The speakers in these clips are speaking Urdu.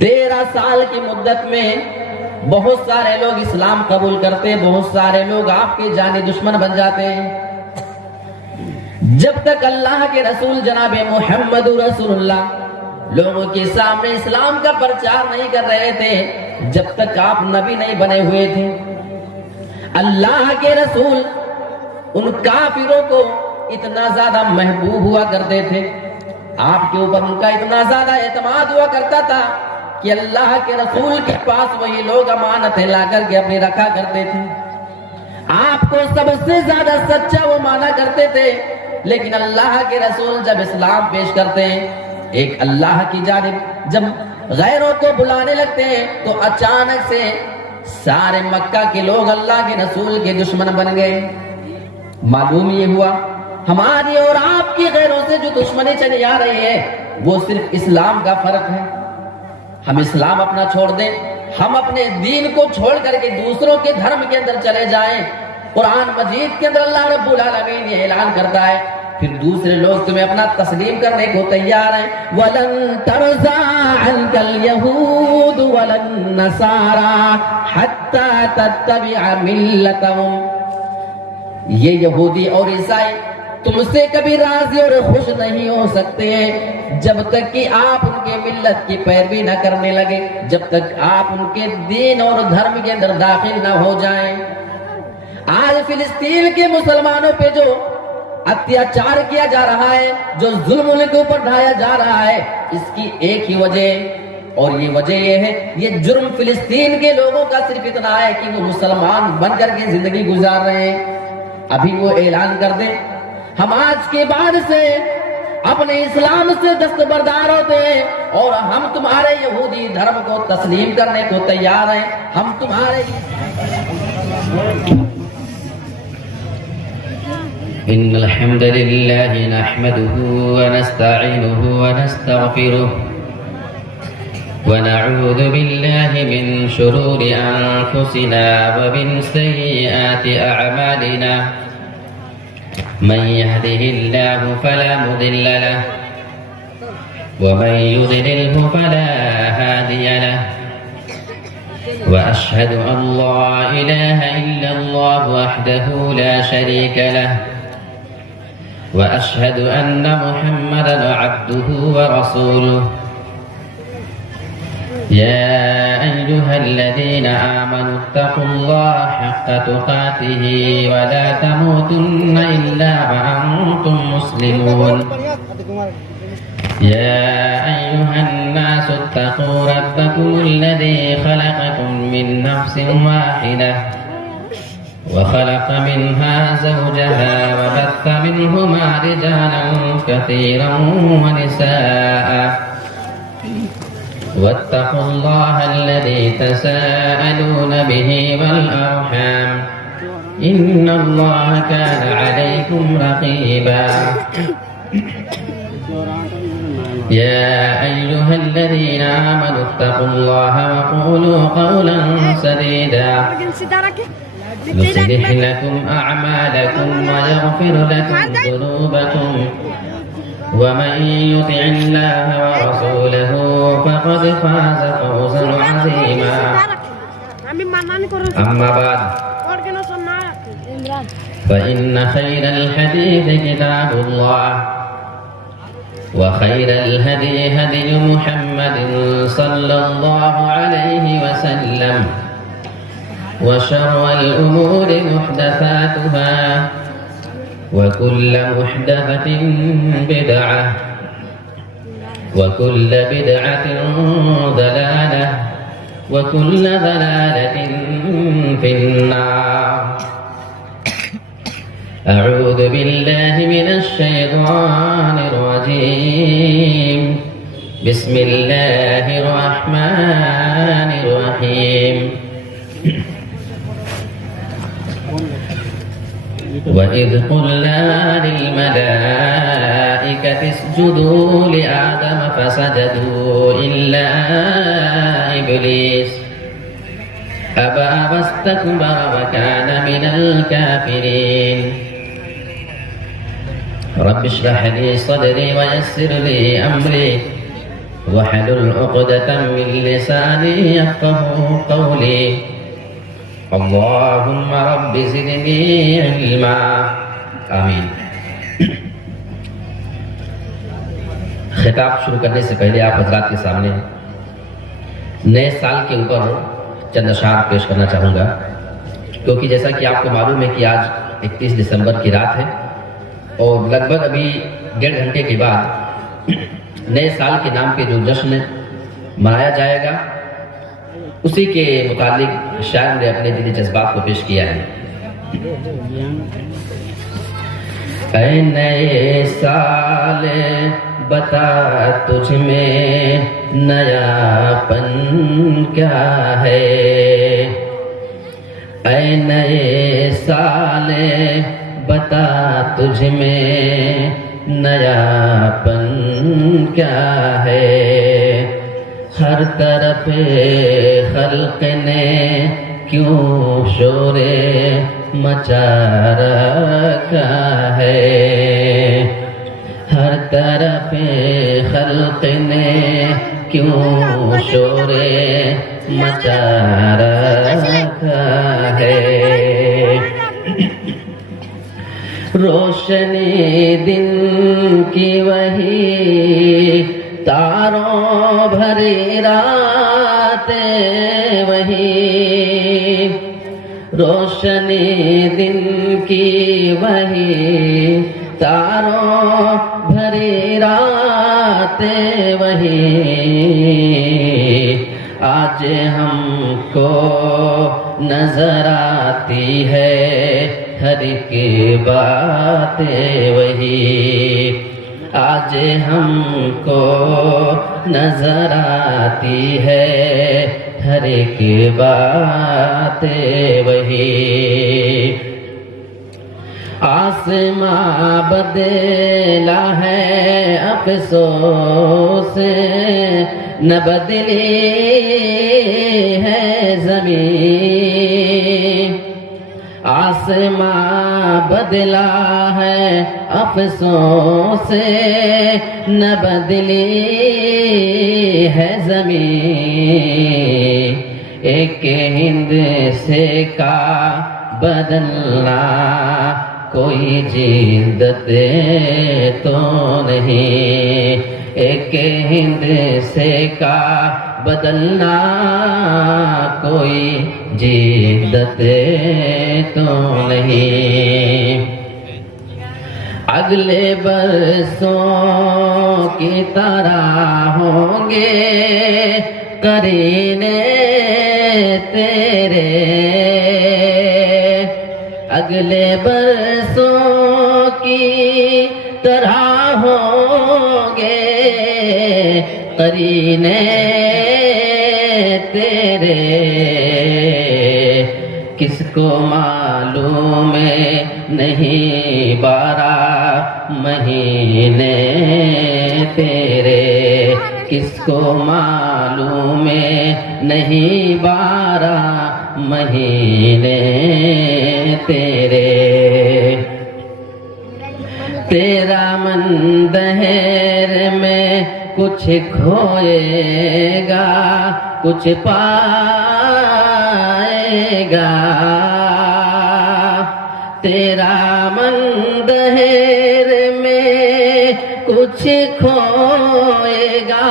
13 سال کی مدت میں بہت سارے لوگ اسلام قبول کرتے، بہت سارے لوگ آپ کے جانی دشمن بن جاتے ہیں۔ جب تک اللہ کے رسول جناب محمد رسول اللہ لوگوں کے سامنے اسلام کا پرچار نہیں کر رہے تھے، جب تک آپ نبی نہیں بنے ہوئے تھے، اللہ کے رسول ان کافروں کو اتنا زیادہ محبوب ہوا کرتے تھے، آپ کے اوپر ان کا اتنا زیادہ اعتماد ہوا کرتا تھا کہ اللہ کے رسول کے پاس وہی لوگ امانتیں لا کر کے اپنی رکھا کرتے تھے، آپ کو سب سے زیادہ سچا وہ مانا کرتے تھے۔ لیکن اللہ کے رسول جب اسلام پیش کرتے ہیں، ایک اللہ کی جانب جب غیروں کو بلانے لگتے ہیں، تو اچانک سے سارے مکہ کے لوگ اللہ کے رسول کے دشمن بن گئے۔ معلوم یہ ہوا ہماری اور آپ کی غیروں سے جو دشمنی چلی آ رہی ہے وہ صرف اسلام کا فرق ہے۔ ہم اسلام اپنا چھوڑ دیں، ہم اپنے دین کو چھوڑ کر کے دوسروں کے دھرم کے اندر چلے جائیں، قرآن مجید کے اندر اللہ رب العالمین یہ اعلان کرتا ہے، پھر دوسرے لوگ تمہیں اپنا تسلیم کرنے کو تیار ہیں۔ وَلَن تَرْضَىٰ عَنْكَ الْيَهُودُ وَلَا النَّصَارَىٰ حَتَّىٰ تَتَّبِعَ مِلَّتَهُمْ۔ یہ یہودی اور عیسائی تم سے کبھی راضی اور خوش نہیں ہو سکتے جب تک کہ آپ ان کے ملت کی پیروی نہ کرنے لگے، جب تک آپ ان کے دین اور دھرم کے اندر داخل نہ ہو جائیں۔ آج فلسطین کے مسلمانوں پہ جو اتیاچار کیا جا رہا ہے، جو ظلم ان کے اوپر ڈھایا جا رہا ہے، اس کی ایک ہی وجہ، اور یہ وجہ یہ ہے، یہ جرم فلسطین کے لوگوں کا صرف اتنا ہے کہ وہ مسلمان بن کر کے زندگی گزار رہے ہیں۔ ابھی وہ اعلان کر دیں ہم آج کے بعد سے اپنے اسلام سے دستبردار ہوتے ہیں اور ہم تمہارے یہودی دھرم کو تسلیم کرنے کو تیار ہیں، ہم تمہارے إن الحمد لله نحمده ونستعينه ونستغفره ونعوذ بالله من شرور أنفسنا ومن سيئات أعمالنا من يهده الله فلا مضل له ومن يضلله فلا هادي له وأشهد أن لا إله إلا الله وحده لا شريك له وأشهد أن محمدًا عبده ورسوله يا أيها الذين آمنوا اتقوا الله حق تقاته ولا تموتن إلا وأنتم مسلمون يا أيها الناس اتقوا ربكم الذي خلقكم من نفس واحدة وخلق منها زوجها وبث منهما رجالا كثيرا ونساء واتقوا الله الذي تساءلون به والأرحام إن الله كان عليكم رقيبا يا أيها الذين آمنوا اتقوا الله وقولوا قولا سديدا يصلح لكم أعمالكم ويغفر لكم ذنوبكم ومن يطع الله ورسوله فقد فاز فوزا عظيما أما بعد فإن خير الحديث كتاب الله وخير الهدي هدي محمد صلى الله عليه وسلم وشر الأمور محدثاتها وكل محدثة بدعة وكل بدعة ضلالة وكل ضلالة في النار أعوذ بالله من الشيطان الرجيم بسم الله الرحمن الرحيم وإذ قلنا للملائكة اسجدوا لآدم فسجدوا إلا إبليس أبى واستكبر وكان من الكافرين رب اشرح لي صدري ويسر لي أمري واحلل عقدة من لساني يفقهوا قولي اللهم رب زدني علما آمین. خطاب شروع کرنے سے پہلے آپ حضرات کے سامنے نئے سال کے اوپر چند اشعار پیش کرنا چاہوں گا، کیونکہ جیسا کہ آپ کو معلوم ہے کہ آج 31 دسمبر کی رات ہے اور لگ بھگ ابھی 1.5 گھنٹے کے بعد نئے سال کے نام پہ جو جشن منایا جائے گا اسی کے متعلق شاعر نے اپنے دلی جذبات کو پیش کیا ہے. اے نئے سال بتا تجھ میں نیا پن کیا ہے، اے نئے سال بتا تجھ میں نیا پن کیا ہے. ہر طرف خلق نے کیوں شور مچا رکھا ہے، ہر طرف خلق نے کیوں شور مچا رکھا ہے. روشنی دن کی وہی تاروں بھری راتیں وہی، روشنی دن کی وہی تاروں بھری راتیں وہی. آج ہم کو نظر آتی ہے ہر ایک باتیں وہی، آج ہم کو نظر آتی ہے ہر ایک باتیں وہی. آسماں بدلا ہے افسوس نہ بدلی ہے زمین، آسماں بدلا ہے افسوس نہ بدلی ہے زمین. ایک ہند سے کا بدلنا کوئی جدت تو نہیں، ایک ہند سے کا بدلنا کوئی جدت تو نہیں. اگلے برسوں کی طرح ہوں گے قرینے تیرے، اگلے برسوں کی طرح ہوں گے قرینے تیرے. کس کو معلوم نہیں 12 مہینے تیرے، کس کو معلوم نہیں 12 مہینے تیرے. تیرا مندہر میں کچھ کھوئے گا کچھ پائے گا، تیرا مندہر میں کچھ کھوئے گا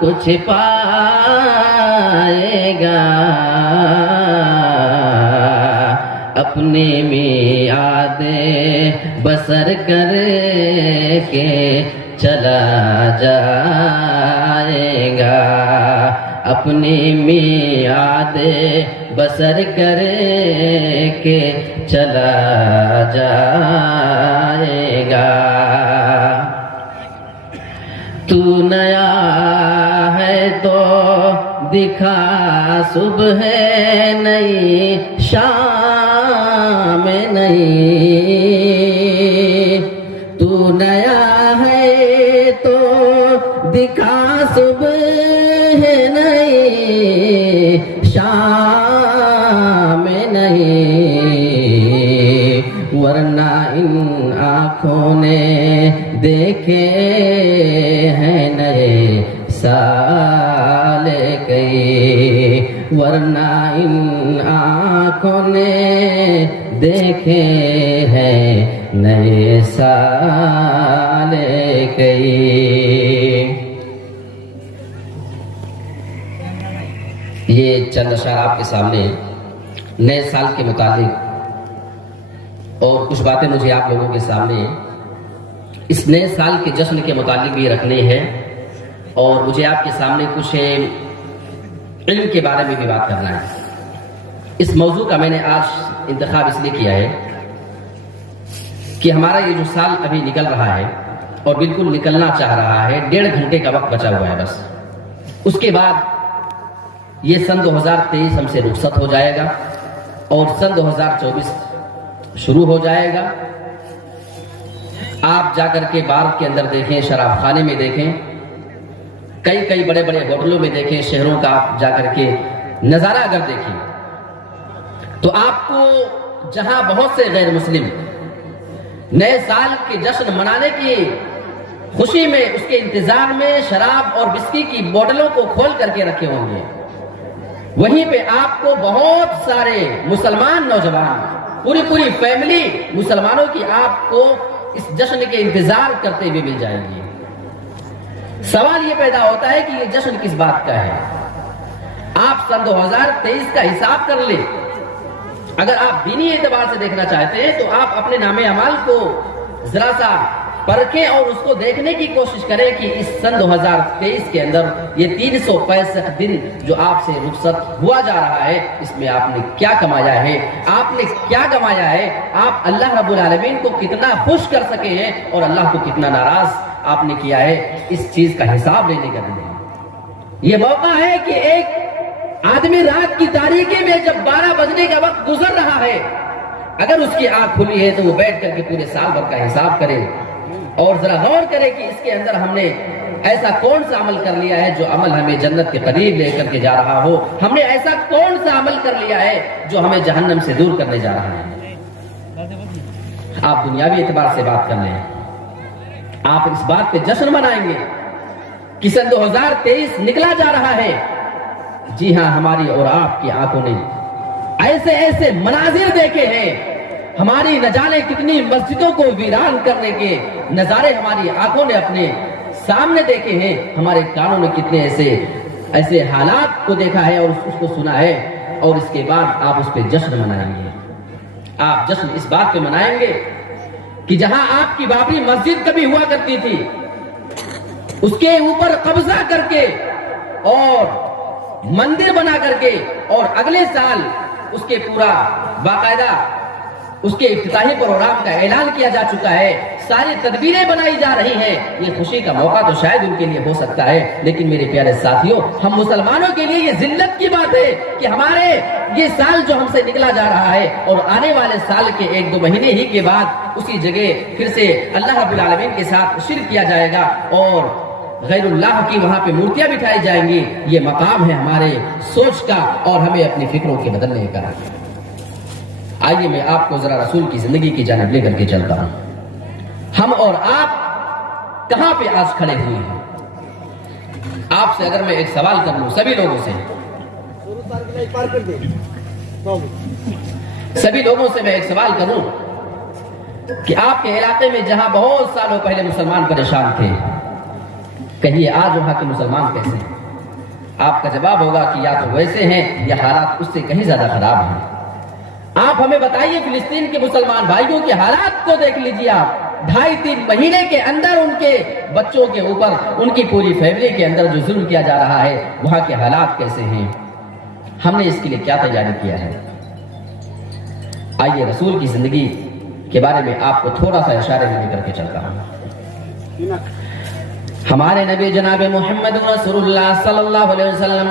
کچھ پائے گا. اپنی میعاد بسر کر کے چلا جائے گا، اپنی میعاد بسر کر کے چلا جائے گا. تو نیا ہے تو دکھا صبح نئی شام نئی، تو نیا ہے تو دکھا صبح نئی شام نہیں، ورنہ ان آنکھوں نے دیکھے ہیں نئے سال کئی، ورنہ ان آنکھوں نے دیکھے ہیں نئے سال کئی۔ یہ چند اشعار آپ کے سامنے نئے سال کے متعلق، اور کچھ باتیں مجھے آپ لوگوں کے سامنے اس نئے سال کے جشن کے متعلق بھی رکھنے ہیں، اور مجھے آپ کے سامنے کچھ علم کے بارے میں بھی بات کرنا ہے۔ اس موضوع کا میں نے آج انتخاب اس لیے کیا ہے کہ ہمارا یہ جو سال ابھی نکل رہا ہے اور بالکل نکلنا چاہ رہا ہے، 1.5 گھنٹے کا وقت بچا ہوا ہے بس، اس کے بعد یہ سن 2023 ہم سے رخصت ہو جائے گا اور سن 2024 شروع ہو جائے گا۔ آپ جا کر کے بار کے اندر دیکھیں، شراب خانے میں دیکھیں، کئی بڑے بڑے ہوٹلوں میں دیکھیں، شہروں کا آپ جا کر کے نظارہ اگر دیکھیں تو آپ کو جہاں بہت سے غیر مسلم نئے سال کے جشن منانے کی خوشی میں، اس کے انتظار میں شراب اور وسکی کی بوتلوں کو کھول کر کے رکھے ہوں گے، وہیں پہ آپ کو بہت سارے مسلمان نوجوان، پوری فیملی مسلمانوں کی آپ کو اس جشن کے انتظار کرتے ہوئے مل جائے گی۔ سوال یہ پیدا ہوتا ہے کہ یہ جشن کس بات کا ہے؟ آپ سن 2023 کا حساب کر لیں۔ اگر آپ دینی اعتبار سے دیکھنا چاہتے ہیں تو آپ اپنے نام اعمال کو ذرا سا پرکھیں اور اس کو دیکھنے کی کوشش کریں کہ اس سن 2023 کے اندر یہ 365 دن جو آپ سے رخصت ہوا جا رہا ہے، اس میں آپ نے کیا کمایا ہے، آپ نے کیا گمایا ہے، آپ اللہ رب العالمین کو کتنا خوش کر سکے ہیں اور اللہ کو کتنا ناراض آپ نے کیا ہے، اس چیز کا حساب لینے کا دن ہے۔ یہ موقع ہے کہ ایک آدمی رات کی تاریکی میں جب 12 بجنے کا وقت گزر رہا ہے، اگر اس کی آنکھ کھلی ہے تو وہ بیٹھ کر کے پورے سال بھر کا حساب کرے اور ذرا غور کرے کہ اس کے اندر ہم نے ایسا کون سا عمل کر لیا ہے جو عمل ہمیں جنت کے قریب لے کر کے جا رہا ہو، ہم نے ایسا کون سا عمل کر لیا ہے جو ہمیں جہنم سے دور کرنے جا رہا ہے۔ آپ دنیاوی اعتبار سے بات کر لیں، آپ اس بات پہ جشن منائیں گے کہ سن 2023 نکلا جا رہا ہے۔ جی ہاں، ہماری اور آپ کی آنکھوں نے ایسے مناظر دیکھے ہیں، ہماری نہ جانے کتنی مسجدوں کو ویران کرنے کے نظارے ہماری آنکھوں نے اپنے سامنے دیکھے ہیں، ہمارے کانوں نے کتنے ایسے حالات کو دیکھا ہے اور اس کو سنا ہے، اور اس کے بعد آپ اس پہ جشن منائیں گے۔ آپ جشن اس بات پہ منائیں گے کہ جہاں آپ کی بابری مسجد کبھی ہوا کرتی تھی، اس کے اوپر قبضہ کر کے اور مندر بنا کر کے، اور اگلے سال اس کے پورا باقاعدہ اس کے افتتاحی پروگرام کا اعلان کیا جا چکا ہے، ساری تدبیریں بنائی جا رہی ہیں۔ یہ خوشی کا موقع تو شاید ان کے لیے ہو سکتا ہے، لیکن میرے پیارے ساتھیوں، ہم مسلمانوں کے لیے یہ ذلت کی بات ہے کہ ہمارے یہ سال جو ہم سے نکلا جا رہا ہے اور آنے والے سال کے 1-2 مہینے ہی کے بعد اسی جگہ پھر سے اللہ رب العالمین کے ساتھ شرک کیا جائے گا اور غیر اللہ کی وہاں پہ مورتیاں بٹھائی جائیں گی۔ یہ مقام ہے ہمارے سوچ کا اور ہمیں اپنی فکروں کے بدلنے کا۔ آئیے میں آپ کو ذرا رسول کی زندگی کی جانب لے کر کے چلتا ہوں۔ ہم اور آپ کہاں پہ آج کھڑے ہوئے ہیں؟ آپ سے اگر میں ایک سوال کر لوں، سبھی لوگوں سے میں ایک سوال کروں کہ آپ کے علاقے میں جہاں بہت سالوں پہلے مسلمان پریشان تھے، کہیے آج وہاں کے مسلمان کیسے ہیں؟ آپ کا جواب ہوگا کہ یا تو ویسے ہیں یا حالات اس سے کہیں زیادہ خراب ہیں۔ آپ ہمیں بتائیے، فلسطین کے مسلمان بھائیوں کے حالات کو دیکھ لیجیے آپ، 2.5-3 مہینے کے اندر ان کے بچوں کے اوپر، ان کی پوری فیملی کے اندر جو ظلم کیا جا رہا ہے، وہاں کے حالات کیسے ہیں؟ ہم نے اس کے لیے کیا تیاری کیا ہے؟ آئیے رسول کی زندگی کے بارے میں آپ کو تھوڑا سا اشارے میں کر کے چلتا ہوں۔ ہمارے نبی جناب محمد رسول اللہ صلی اللہ علیہ وسلم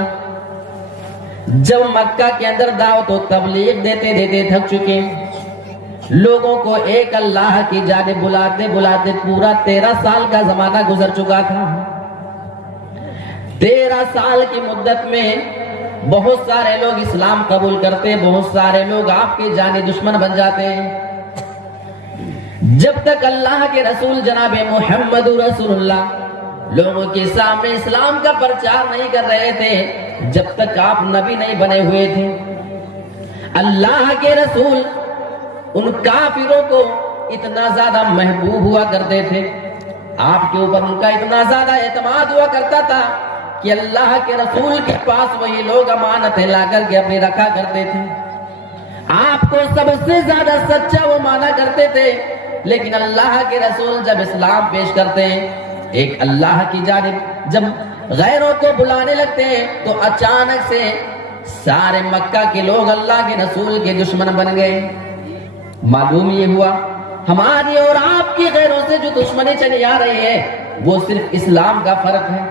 جب مکہ کے اندر دعوت و تبلیغ دیتے تھک چکے، لوگوں کو ایک اللہ کی جانب بلاتے پورا 13 سال کا زمانہ گزر چکا تھا۔ 13 سال کی مدت میں بہت سارے لوگ اسلام قبول کرتے، بہت سارے لوگ آپ کے جانی دشمن بن جاتے۔ جب تک اللہ کے رسول جناب محمد رسول اللہ لوگوں کے سامنے اسلام کا پرچار نہیں کر رہے تھے جب تک آپ نبی نہیں بنے ہوئے تھے۔ اللہ کے رسول ان کافروں کو اتنا زیادہ محبوب ہوا کرتے تھے، آپ کے اوپر ان کا اتنا زیادہ اعتماد ہوا کرتا تھا کہ اللہ کے رسول کے پاس وہی لوگ امانتیں لا کر کے اپنے رکھا کرتے تھے۔ آپ کو سب سے زیادہ سچا وہ مانا کرتے تھے، لیکن اللہ کے رسول جب اسلام پیش کرتے ہیں، ایک اللہ کی جانب جب غیروں کو بلانے لگتے ہیں تو اچانک سے سارے مکہ کے لوگ اللہ کے رسول کے دشمن بن گئے۔ معلوم یہ ہوا ہماری اور آپ کی غیروں سے جو دشمنی چلی آ رہی ہے وہ صرف اسلام کا فرق ہے۔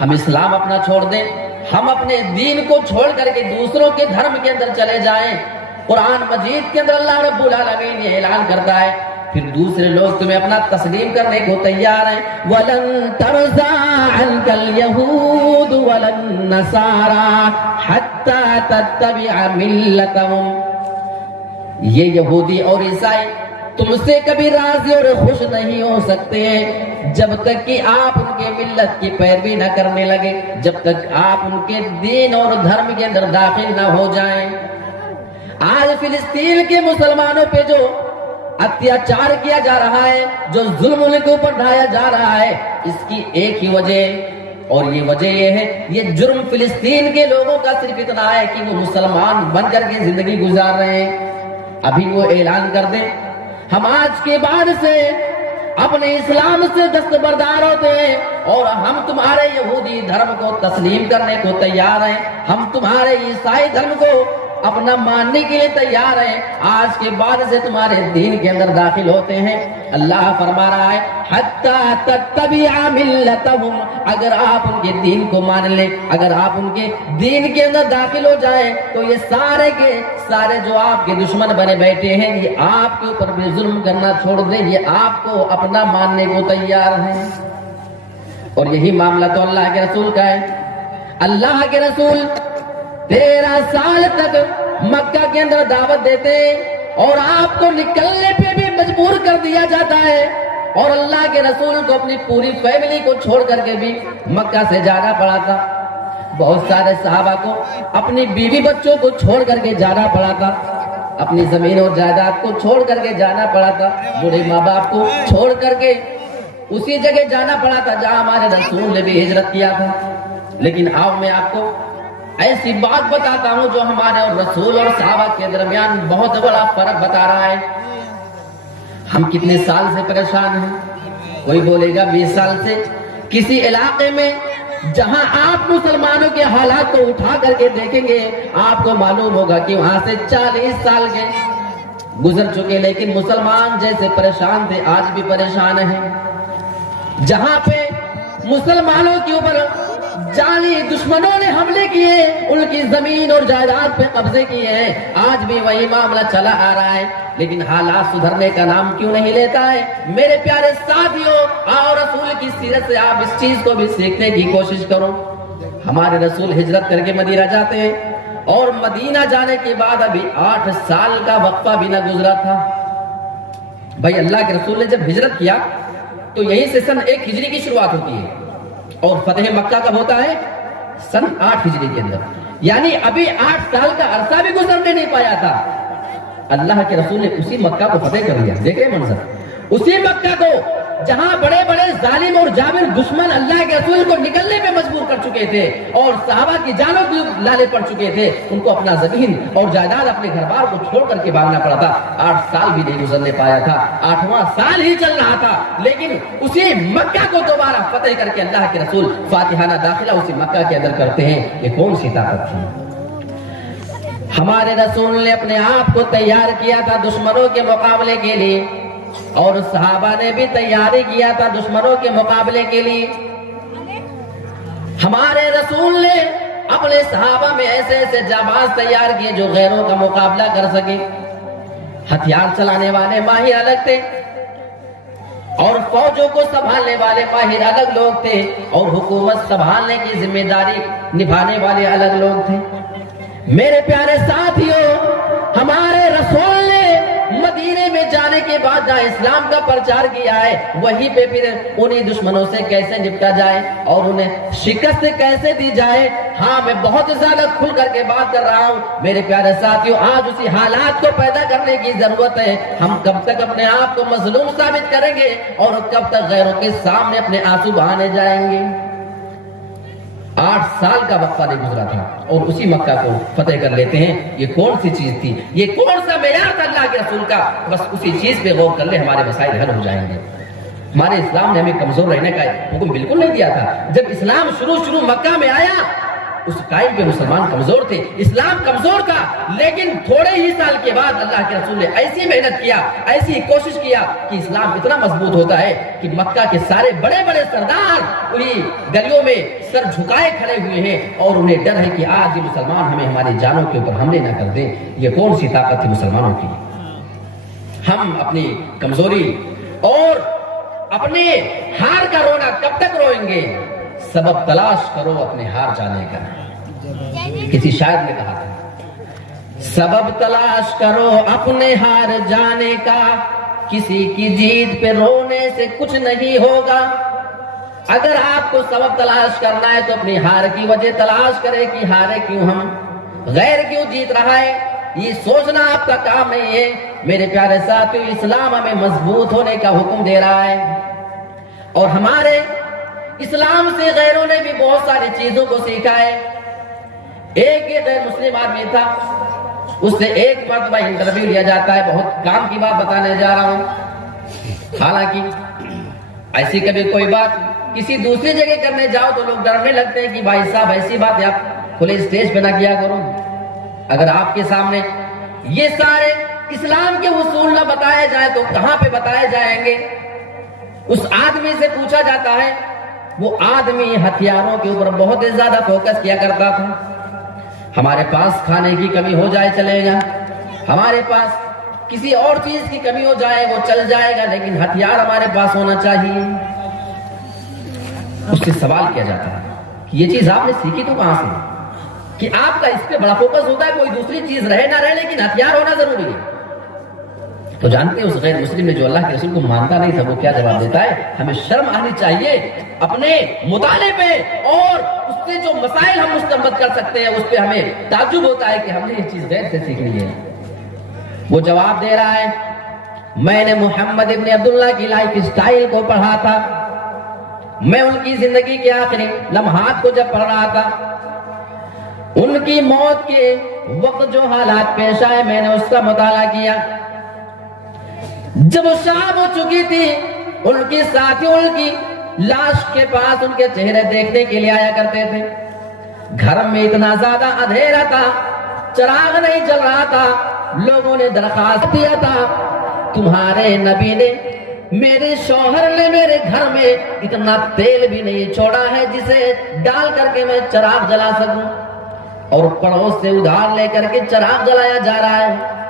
ہم اسلام اپنا چھوڑ دیں، ہم اپنے دین کو چھوڑ کر کے دوسروں کے دھرم کے اندر چلے جائیں۔ قرآن مجید کے اندر اللہ رب العالمین یہ اعلان کرتا ہے پھر دوسرے لوگ تمہیں اپنا تسلیم کرنے کو تیار ہیں۔ وَلَن تَرْضَىٰ عَنْكَ الْيَهُودُ وَلَا النَّصَارَىٰ حَتَّىٰ تَتَّبِعَ مِلَّتَهُمْ۔ یہ یہودی اور عیسائی تم سے کبھی راضی اور خوش نہیں ہو سکتے ہیں جب تک کہ آپ ان کے ملت کی پیروی نہ کرنے لگے، جب تک آپ ان کے دین اور دھرم کے اندر داخل نہ ہو جائیں۔ آج فلسطین کے مسلمانوں پہ جو اتیاچار کیا جا رہا ہے، جو ظلم ان کے اوپر ڈھایا جا رہا ہے، اس کی ایک ہی وجہ اور یہ وجہ یہ ہے، یہ جرم فلسطین کے لوگوں کا صرف اتنا ہے کہ وہ مسلمان بن کر کے زندگی گزار رہے ہیں۔ ابھی وہ اعلان کر دیں ہم آج کے بعد سے اپنے اسلام سے دستبردار ہوتے ہیں اور ہم تمہارے یہودی دھرم کو تسلیم کرنے کو تیار ہیں، ہم تمہارے عیسائی دھرم کو اپنا ماننے کے لیے تیار ہیں، آج کے بعد سے تمہارے دین کے اندر داخل ہوتے ہیں۔ اللہ فرما رہا ہے حَتَّىٰ تَتَّبِعَ مِلَّتَهُمْ، اگر آپ ان کے دین کو مان لیں، اگر آپ ان کے دین کے اندر داخل ہو جائیں تو یہ سارے کے سارے جو آپ کے دشمن بنے بیٹھے ہیں یہ آپ کے اوپر بھی ظلم کرنا چھوڑ دیں، یہ آپ کو اپنا ماننے کو تیار ہیں۔ اور یہی معاملہ تو اللہ کے رسول کا ہے۔ اللہ کے رسول 13 سال تک مکہ کے اندر دعوت دیتے اور آپ کو نکلنے پہ بھی مجبور کر دیا جاتا ہے، اور اللہ کے رسول کو اپنی پوری فیملی کو چھوڑ کر کے بھی مکہ سے جانا پڑا تھا۔ بہت سارے صحابہ کو اپنی بیوی بچوں کو چھوڑ کر کے جانا پڑا تھا، اپنی زمین اور جائیداد کو چھوڑ کر کے جانا پڑا تھا، بوڑھے ماں باپ کو چھوڑ کر کے اسی جگہ جانا پڑا تھا جہاں ہمارے رسول نے بھی ہجرت کیا تھا۔ لیکن آؤ میں آپ کو ایسی بات بتاتا ہوں جو ہمارے اور رسول اور صحابہ کے درمیان بہت بڑا فرق بتا رہا ہے۔ ہم کتنے سال سے پریشان ہیں؟ کوئی بولے گا 20 سال سے۔ کسی علاقے میں جہاں آپ مسلمانوں کے حالات کو اٹھا کر کے دیکھیں گے آپ کو معلوم ہوگا کہ وہاں سے 40 سال کے گزر چکے، لیکن مسلمان جیسے پریشان تھے آج بھی پریشان ہیں۔ جہاں پہ مسلمانوں کے اوپر جعلی دشمنوں نے حملے کیے، ان کی زمین اور جائیداد پہ قبضے کیے ہیں، آج بھی وہی معاملہ چلا آ رہا ہے، لیکن حالات سدھرنے کا نام کیوں نہیں لیتا ہے؟ میرے پیارے ساتھیوں، آؤ رسول کی سیرت سے آپ اس چیز کو بھی سیکھنے کی کوشش کرو۔ ہمارے رسول ہجرت کر کے مدینہ جاتے ہیں اور مدینہ جانے کے بعد ابھی 8 سال کا وقفہ بھی نہ گزرا تھا۔ بھائی اللہ کے رسول نے جب ہجرت کیا تو یہی سے سن 1 ہجری کی شروعات ہوتی ہے اور فتح مکہ کب ہوتا ہے؟ سن 8 ہجری کے اندر، یعنی ابھی 8 سال کا عرصہ بھی گزرنے نہیں پایا تھا، اللہ کے رسول نے اسی مکہ کو فتح کر لیا۔ دیکھیں منظر، اسی مکہ کو جہاں بڑے بڑے ظالم اور جابر دشمن اللہ کے رسول کو نکلنے پہ مجبور کر چکے تھے اور صحابہ کی جانوں کے لالے پڑ چکے تھے، ان کو اپنا زمین اور جائیداد اپنے گھر بار کو چھوڑ کر کے بھاگنا پڑا تھا۔ 8 سال بھی نہیں گزرنے پایا تھا، 8واں سال ہی چل رہا تھا، لیکن اسی مکہ کو دوبارہ فتح کر کے اللہ کے رسول فاتحانہ داخلہ اسی مکہ کے اندر کرتے ہیں۔ یہ کون سی طاقت تھی؟ ہمارے رسول نے اپنے آپ کو تیار کیا تھا دشمنوں کے مقابلے کے لیے، اور صحابہ نے بھی تیاری کیا تھا دشمنوں کے مقابلے کے لیے۔ ہمارے رسول نے اپنے صحابہ میں ایسے ایسے جانباز تیار کیے جو غیروں کا مقابلہ کر سکے۔ ہتھیار چلانے والے ماہر الگ تھے اور فوجوں کو سنبھالنے والے ماہر الگ لوگ تھے، اور حکومت سنبھالنے کی ذمہ داری نبھانے والے الگ لوگ تھے۔ میرے پیارے ساتھیوں، ہمارے رسول نے مدینے میں جانے کے بعد جہاں اسلام کا پرچار کیا ہے وہیں پہ پھر انہیں دشمنوں سے کیسے نپٹا جائے اور انہیں شکست کیسے دی جائے. ہاں میں بہت زیادہ کھل کر کے بات کر رہا ہوں میرے پیارے ساتھیوں. آج اسی حالات کو پیدا کرنے کی ضرورت ہے. ہم کب تک اپنے آپ کو مظلوم ثابت کریں گے اور کب تک غیروں کے سامنے اپنے آنسو بہانے جائیں گے؟ 8 سال کا وقفہ نہیں گزرا تھا اور اسی مکہ کو فتح کر لیتے ہیں. یہ کون سی چیز تھی؟ یہ کون سا معیار تھا اللہ کے رسول کا؟ بس اسی چیز پہ غور کر لے ہمارے مسائل حل ہو جائیں گے. ہمارے اسلام نے ہمیں کمزور رہنے کا حکم بالکل نہیں دیا تھا. جب اسلام شروع مکہ میں آیا اس ٹائم پہ مسلمان کمزور تھے, اسلام کمزور تھا, لیکن تھوڑے ہی سال کے بعد اللہ کے رسول نے ایسی محنت کیا, ایسی کوشش کیا کہ اسلام اتنا مضبوط ہوتا ہے کہ مکہ کے سارے بڑے بڑے سردار انہی گلیوں میں سر جھکائے کھڑے ہوئے ہیں اور انہیں ڈر ہے کہ آج یہ مسلمان ہمیں ہماری جانوں کے اوپر حملے نہ کر دیں. یہ کون سی طاقت تھی مسلمانوں کی؟ ہم اپنی کمزوری اور اپنے ہار کا رونا کب تک روئیں گے؟ سبب تلاش کرو اپنے ہار جانے کا. کسی شاعر نے کہا تھا سبب تلاش کرو اپنے ہار جانے کا, کسی کی جیت پہ رونے سے کچھ نہیں ہوگا. اگر آپ کو سبب تلاش کرنا ہے تو اپنی ہار کی وجہ تلاش کرے کہ ہارے کیوں ہم, غیر کیوں جیت رہا ہے. یہ سوچنا آپ کا کام نہیں ہے. میرے پیارے ساتھیوں, اسلام ہمیں مضبوط ہونے کا حکم دے رہا ہے اور ہمارے اسلام سے غیروں نے بھی بہت ساری چیزوں کو سیکھا ہے. ایک یہ غیر مسلم آدمی تھا, اس سے ایک مرتبہ انٹرویو لیا جاتا ہے. بہت کام کی بات بتانے جا رہا ہوں. حالانکہ ایسی کبھی کوئی بات کسی دوسری جگہ کرنے جاؤ تو لوگ ڈرنے لگتے ہیں کہ بھائی صاحب ایسی بات آپ کھلے اسٹیج پہ نہ کیا کرو. اگر آپ کے سامنے یہ سارے اسلام کے اصول نہ بتائے جائیں تو کہاں پہ بتائے جائیں گے؟ اس آدمی سے پوچھا جاتا ہے. وہ آدمی ہتھیاروں کے اوپر بہت زیادہ فوکس کیا کرتا تھا. ہمارے پاس کھانے کی کمی ہو جائے چلے گا, ہمارے پاس کسی اور چیز کی کمی ہو جائے وہ چل جائے گا, لیکن ہتھیار ہمارے پاس ہونا چاہیے. اس سے سوال کیا جاتا ہے کہ یہ چیز آپ نے سیکھی تو کہاں سے کہ آپ کا اس پہ بڑا فوکس ہوتا ہے, کوئی دوسری چیز رہے نہ رہے لیکن ہتھیار ہونا ضروری ہے. تو جانتے ہیں اس غیر مسلم نے جو اللہ کے رسول کو مانتا نہیں تھا وہ کیا جواب دیتا ہے؟ ہمیں شرم آنی چاہیے اپنے مطالعے پہ, اور اس سے جو مسائل ہم مستنبط کر سکتے ہیں اس پہ ہمیں تعجب ہوتا ہے کہ ہم نے یہ چیز غیر سے سیکھنی ہے. وہ جواب دے رہا ہے میں نے محمد ابن عبداللہ کی لائف اسٹائل کو پڑھا تھا, میں ان کی زندگی کے آخری لمحات کو جب پڑھ رہا تھا, ان کی موت کے وقت جو حالات پیش آئے میں نے اس کا مطالعہ کیا. جب شام ہو چکی تھی ان کی ساتھیوں ان کی لاش کے پاس ان کے چہرے دیکھنے کے لیے آیا کرتے تھے. گھر میں اتنا زیادہ اندھیرا تھا, چراغ نہیں جل رہا تھا. لوگوں نے درخواست دیا تھا تمہارے نبی نے, میرے شوہر نے میرے گھر میں اتنا تیل بھی نہیں چھوڑا ہے جسے ڈال کر کے میں چراغ جلا سکوں, اور پڑوس سے ادھار لے کر کے چراغ جلایا جا رہا ہے.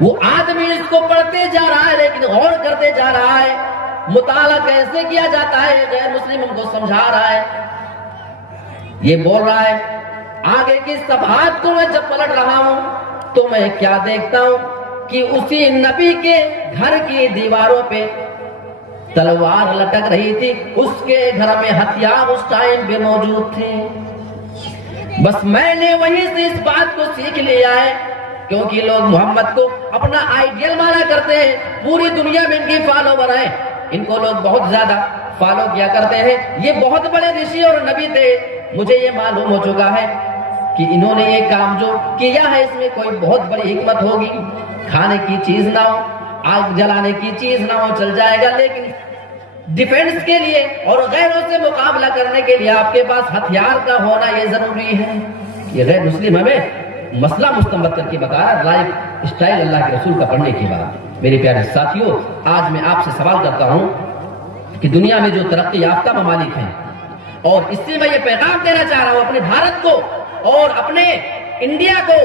وہ آدمی اس کو پڑھتے جا رہا ہے لیکن غور کرتے جا رہا ہے, مطالعہ کیسے کیا جاتا ہے غیر مسلم ان کو سمجھا رہا ہے. یہ بول رہا ہے آگے کی صفحات کو میں جب پلٹ رہا ہوں تو میں کیا دیکھتا ہوں کہ اسی نبی کے گھر کی دیواروں پہ تلوار لٹک رہی تھی, اس کے گھر میں ہتھیار اس ٹائم پہ موجود تھے. بس میں نے وہیں سے اس بات کو سیکھ لیا ہے, کیونکہ لوگ محمد کو اپنا آئیڈیل مانا کرتے ہیں, پوری دنیا میں ان کی فالوور ہیں, ان کو لوگ بہت زیادہ فالو کیا کرتے ہیں. یہ بہت بڑے رشی اور نبی تھے. مجھے یہ معلوم ہو چکا ہے کہ انہوں نے یہ کام جو کیا ہے اس میں کوئی بہت بڑی حکمت ہوگی. کھانے کی چیز نہ ہو, آگ جلانے کی چیز نہ ہو, چل جائے گا, لیکن ڈیفینس کے لیے اور غیروں سے مقابلہ کرنے کے لیے آپ کے پاس ہتھیار کا ہونا یہ ضروری ہے. یہ غیر مسلم ہمیں مسئلہ مستنبط کر کے بتا رہا لائف اسٹائل اللہ کے رسول کا پڑھنے کے بعد. میرے پیارے ساتھیوں, آج میں آپ سے سوال کرتا ہوں کہ دنیا میں جو ترقی یافتہ ممالک ہیں, اور اس سے میں یہ پیغام دینا چاہ رہا ہوں اپنے بھارت کو اور اپنے انڈیا کو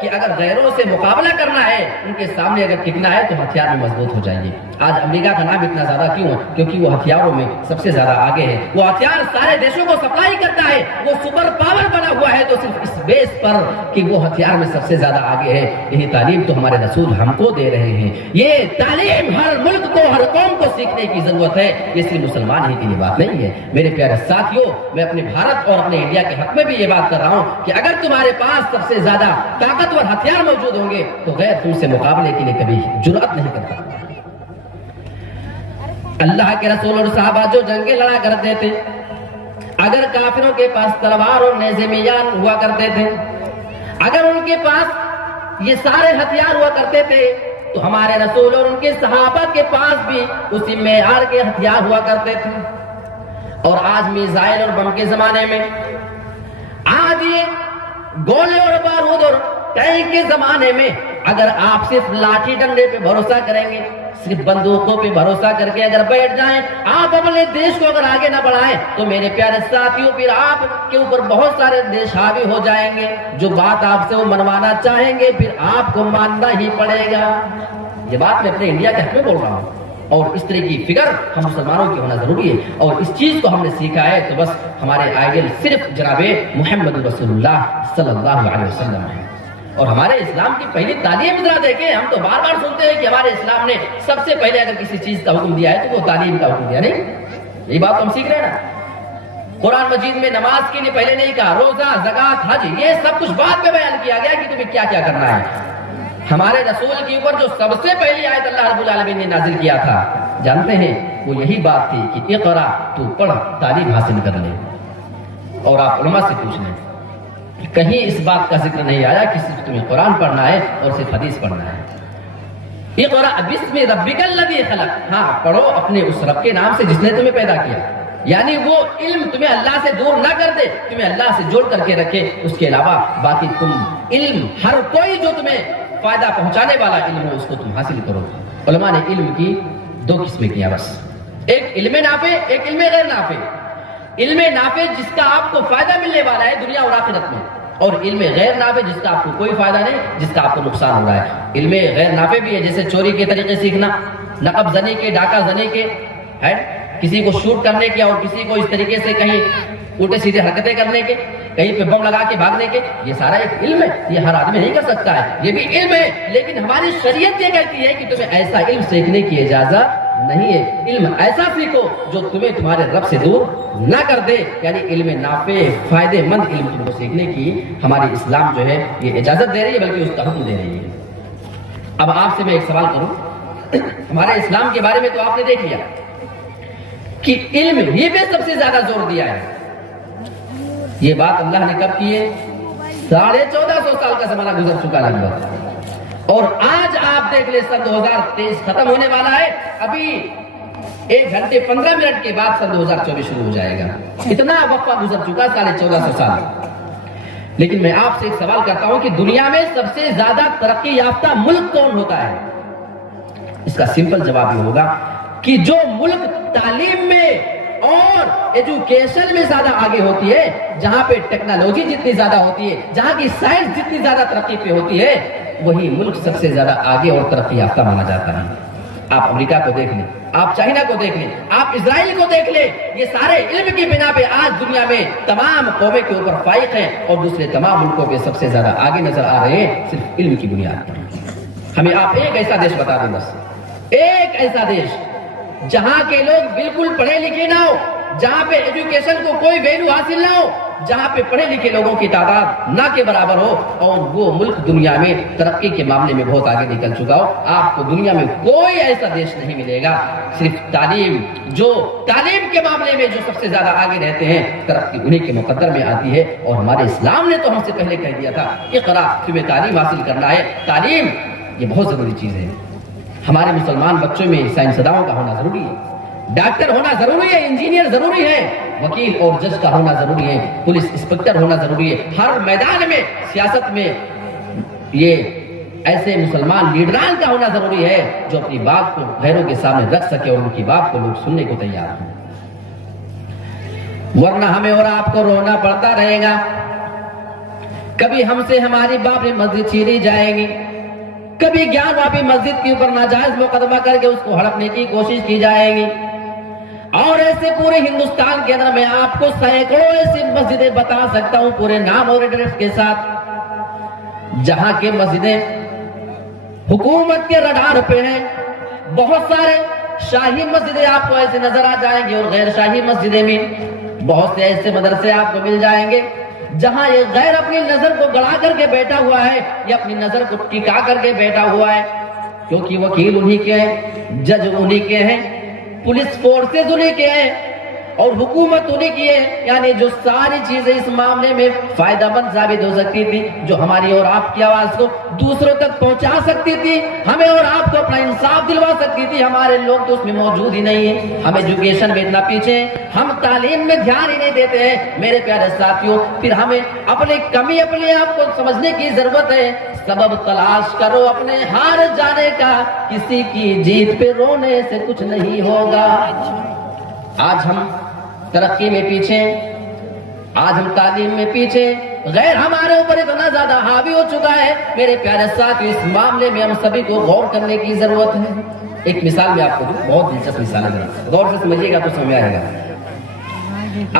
کہ اگر غیروں سے مقابلہ کرنا ہے, ان کے سامنے اگر ٹکنا ہے تو ہتھیار میں مضبوط ہو جائیے. آج امریکہ کا نام اتنا زیادہ کیوں ہے؟ کیونکہ وہ ہتھیاروں میں سب سے زیادہ آگے ہے. وہ ہتھیار سارے دیشوں کو سپلائی کرتا ہے, وہ سپر پاور بنا ہوا ہے. تو صرف اس بیس پر کہ وہ ہتھیار میں سب سے زیادہ آگے ہے. یہی تعلیم تو ہمارے رسول ہم کو دے رہے ہیں. یہ تعلیم ہر ملک کو, ہر قوم کو سیکھنے کی ضرورت ہے. یہ صرف مسلمان ہی کے لیے بات نہیں ہے. میرے پیارے ساتھیوں, میں اپنے بھارت اور اپنے انڈیا کے حق میں بھی یہ بات کر رہا ہوں کہ اگر تمہارے پاس سب سے زیادہ طاقتور ہتھیار موجود ہوں گے تو غیر تم سے مقابلے کے لیے کبھی جرأت نہیں کرتا. اللہ کے رسول اور صحابہ جو جنگیں لڑا کرتے تھے, اگر کافروں کے پاس تلوار اور نیزے میان ہوا کرتے تھے, اگر ان کے پاس یہ سارے ہتھیار ہوا کرتے تھے, تو ہمارے رسول اور ان کے صحابہ کے پاس بھی اسی معیار کے ہتھیار ہوا کرتے تھے. اور آج میزائل اور بم کے زمانے میں, آج یہ گولے اور بارود اور ٹینک کے زمانے میں, اگر آپ صرف لاٹھی ڈنڈے پہ بھروسہ کریں گے, صرف بندوقوں پہ بھروسہ کر کے اگر بیٹھ جائیں, آپ اپنے دیش کو اگر آگے نہ بڑھائیں, تو میرے پیارے ساتھیوں پھر آپ کے اوپر بہت سارے دیش حاوی ہو جائیں گے. جو بات آپ سے وہ منوانا چاہیں گے پھر آپ کو ماننا ہی پڑے گا. یہ بات میں اپنے انڈیا کے حق میں بول رہا ہوں. اور اس طرح کی فکر ہم مسلمانوں کی ہونا ضروری ہے. اور اس چیز کو ہم نے سیکھا ہے تو بس ہمارے آئیڈیل صرف جناب محمد رسول اللہ صلی اللہ علیہ وسلم ہے. اور ہمارے اسلام کی پہلی تعلیم ذرا دیکھیں. ہم تو بار بار سنتے ہیں کہ ہمارے اسلام نے سب سے پہلے اگر کسی چیز کا حکم دیا ہے تو وہ تعلیم کا حکم دیا. نہیں, یہی بات ہم سیکھ رہے ہیں نا. قرآن مجید میں نماز کے لیے پہلے نہیں کہا, روزہ, زکات, حج, یہ سب کچھ بعد میں بیان کیا گیا کہ تمہیں کیا کیا کرنا ہے. ہمارے رسول کے اوپر جو سب سے پہلی آیت اللہ رب العالمین نے نازل کیا تھا, جانتے ہیں وہ یہی بات تھی کہ اقرا, تو پڑھ, تعلیم حاصل کر لے. اور آپ علماء سے پوچھ لیں, کہیں اس بات کا ذکر نہیں آیا کہ صرف تمہیں قرآن پڑھنا ہے اور صرف حدیث پڑھنا ہے. اقرا بسم ربک الذی خلق, ہاں پڑھو اپنے اس رب کے نام سے جس نے تمہیں پیدا کیا. یعنی وہ علم تمہیں اللہ سے دور نہ کر دے, تمہیں اللہ سے جوڑ کر کے رکھے. اس کے علاوہ باقی تم علم, ہر کوئی جو تمہیں فائدہ پہنچانے والا علم ہو اس کو تم حاصل کرو. علماء نے علم کی دو قسمیں کیا بس, ایک علم نافع, ایک علم غیر نافع. علم نافع جس کا آپ کو فائدہ ملنے والا ہے دنیا اور آخرت میں, اور علم غیر نافع جس کا آپ کو کوئی فائدہ نہیں, جس کا آپ کو نقصان ہو رہا ہے. علم غیر نافع بھی ہے, جیسے چوری کے طریقے سیکھنا, نقب زنی کے, ڈاکہ زنی کے, ہے کسی کو شوٹ کرنے کے, اور کسی کو اس طریقے سے کہیں الٹے سیدھے حرکتیں کرنے کے, کہیں پہ بم لگا کے بھاگنے کے. یہ سارا ایک علم ہے, یہ ہر آدمی نہیں کر سکتا ہے, یہ بھی علم ہے. لیکن ہماری شریعت یہ کہتی ہے کہ تمہیں ایسا علم سیکھنے کی اجازت نہیں ہے. علم ایسا سیکھو جو تمہیں تمہارے رب سے دور نہ کر دے. یعنی علم نافع, فائدے مند علم تم کو سیکھنے کی ہماری اسلام جو ہے یہ اجازت دے رہی ہے, بلکہ اس کا حکم دے رہی ہے. اب آپ سے میں ایک سوال کروں, ہمارے اسلام کے بارے میں تو آپ نے دیکھ لیا کہ علم ہی پہ سب سے زیادہ زور دیا ہے. یہ بات اللہ نے کب کی ہے؟ 1450 سال کا زمانہ گزر چکا لگ بھگ. اور آج آپ دیکھ لیں سن 2023 ختم ہونے والا ہے, ابھی 1 گھنٹے 15 منٹ کے بعد سن 2024 شروع ہو جائے گا. اتنا وقفہ گزر چکا, 1450 سال. لیکن میں آپ سے ایک سوال کرتا ہوں کہ دنیا میں سب سے زیادہ ترقی یافتہ ملک کون ہوتا ہے؟ اس کا سمپل جواب یہ ہوگا کہ جو ملک تعلیم میں اور ایجوکیشن میں زیادہ آگے ہوتی ہے, جہاں پہ ٹیکنالوجی جتنی زیادہ ہوتی ہے, جہاں کی سائنس جتنی زیادہ ترقی پہ ہوتی ہے, وہی ملک سب سے زیادہ آگے اور ترقی یافتہ مانا جاتا ہے. آپ امریکہ کو دیکھ لیں, آپ چائنا کو دیکھ لیں, آپ اسرائیل کو دیکھ لیں. یہ سارے علم کی بنا پہ آج دنیا میں تمام قومیں کے اوپر فائق ہیں, اور دوسرے تمام ملکوں پہ سب سے زیادہ آگے نظر آ رہے ہیں صرف علم کی بنیاد پر. ہمیں آپ ایک ایسا دیش بتا دیں, بس ایک ایسا دیش جہاں کے لوگ بالکل پڑھے لکھے نہ ہو, جہاں پہ ایجوکیشن کو کوئی ویلو حاصل نہ ہو, جہاں پہ پڑھے لکھے لوگوں کی تعداد نہ کے برابر ہو, اور وہ ملک دنیا میں ترقی کے معاملے میں بہت آگے نکل چکا ہو. آپ کو دنیا میں کوئی ایسا دیش نہیں ملے گا. صرف تعلیم, جو تعلیم کے معاملے میں جو سب سے زیادہ آگے رہتے ہیں, ترقی انہیں کے مقدر میں آتی ہے. اور ہمارے اسلام نے تو ہم سے پہلے کہہ دیا تھا, اقرا, تمہیں تعلیم حاصل کرنا ہے. تعلیم یہ بہت ضروری چیز ہے. ہمارے مسلمان بچوں میں سائنسدانوں کا ہونا ضروری ہے, ڈاکٹر ہونا ضروری ہے, انجینئر ضروری ہے, وکیل اور جج کا ہونا ضروری ہے, پولیس انسپکٹر ہونا ضروری ہے. ہر میدان میں, سیاست میں یہ ایسے مسلمان لیڈران کا ہونا ضروری ہے جو اپنی بات کو غیروں کے سامنے رکھ سکے اور ان کی بات کو لوگ سننے کو تیار ہوں. ورنہ ہمیں اور آپ کو رونا پڑتا رہے گا. کبھی ہم سے ہماری بابری مسجد چھینی جائے گی, کبھی گیان واپی مسجد کے اوپر ناجائز مقدمہ کر کے اس کو ہڑپنے کی کوشش کی جائے گی. اور ایسے پورے ہندوستان کے اندر میں آپ کو سینکڑوں ایسی مسجدیں بتا سکتا ہوں پورے نام اور ایڈریس کے ساتھ، جہاں کے مسجدیں حکومت کے رڈار پہ ہیں۔ بہت سارے شاہی مسجدیں آپ کو ایسے نظر آ جائیں گے اور غیر شاہی مسجدیں بھی، بہت سے ایسے مدرسے آپ کو مل جائیں گے جہاں یہ غیر اپنی نظر کو گڑا کر کے بیٹھا ہوا ہے یا اپنی نظر کو ٹکا کر کے بیٹھا ہوا ہے، کیونکہ وکیل انہی کے ہیں، جج انہی کے ہیں، پولیس فورسز انہی کے ہیں اور حکومت انہی کی ہے، یعنی جو ساری چیزیں اس معاملے میں فائدہ مند ثابت ہو سکتی تھی، جو ہماری اور آپ کی آواز کو دوسروں تک پہنچا سکتی تھی، ہمیں اور آپ کو اپنا انصاف دلوا سکتی تھی، ہمارے لوگ تو اس میں موجود ہی نہیں ہیں۔ ہم ایجوکیشن میں اتنا پیچھے ہیں، ہم تعلیم میں دھیان ہی نہیں دیتے ہیں۔ میرے پیارے ساتھیوں، پھر ہمیں اپنی کمی اپنے آپ کو سمجھنے کی ضرورت ہے۔ سبب تلاش کرو اپنے ہار جانے کا، کسی کی جیت پہ رونے سے کچھ نہیں ہوگا۔ آج ہم ترقی میں پیچھے، آج ہم تعلیم میں پیچھے، غیر ہمارے اوپر اتنا زیادہ حاوی ہو چکا ہے۔ میرے پیارے ساتھیو، اس معاملے میں ہم سبھی کو غور کرنے کی ضرورت ہے۔ ایک مثال میں آپ کو دوں، بہت دلچسپ مثال ہے، غور سے سمجھیے گا تو سمجھ آئے گا۔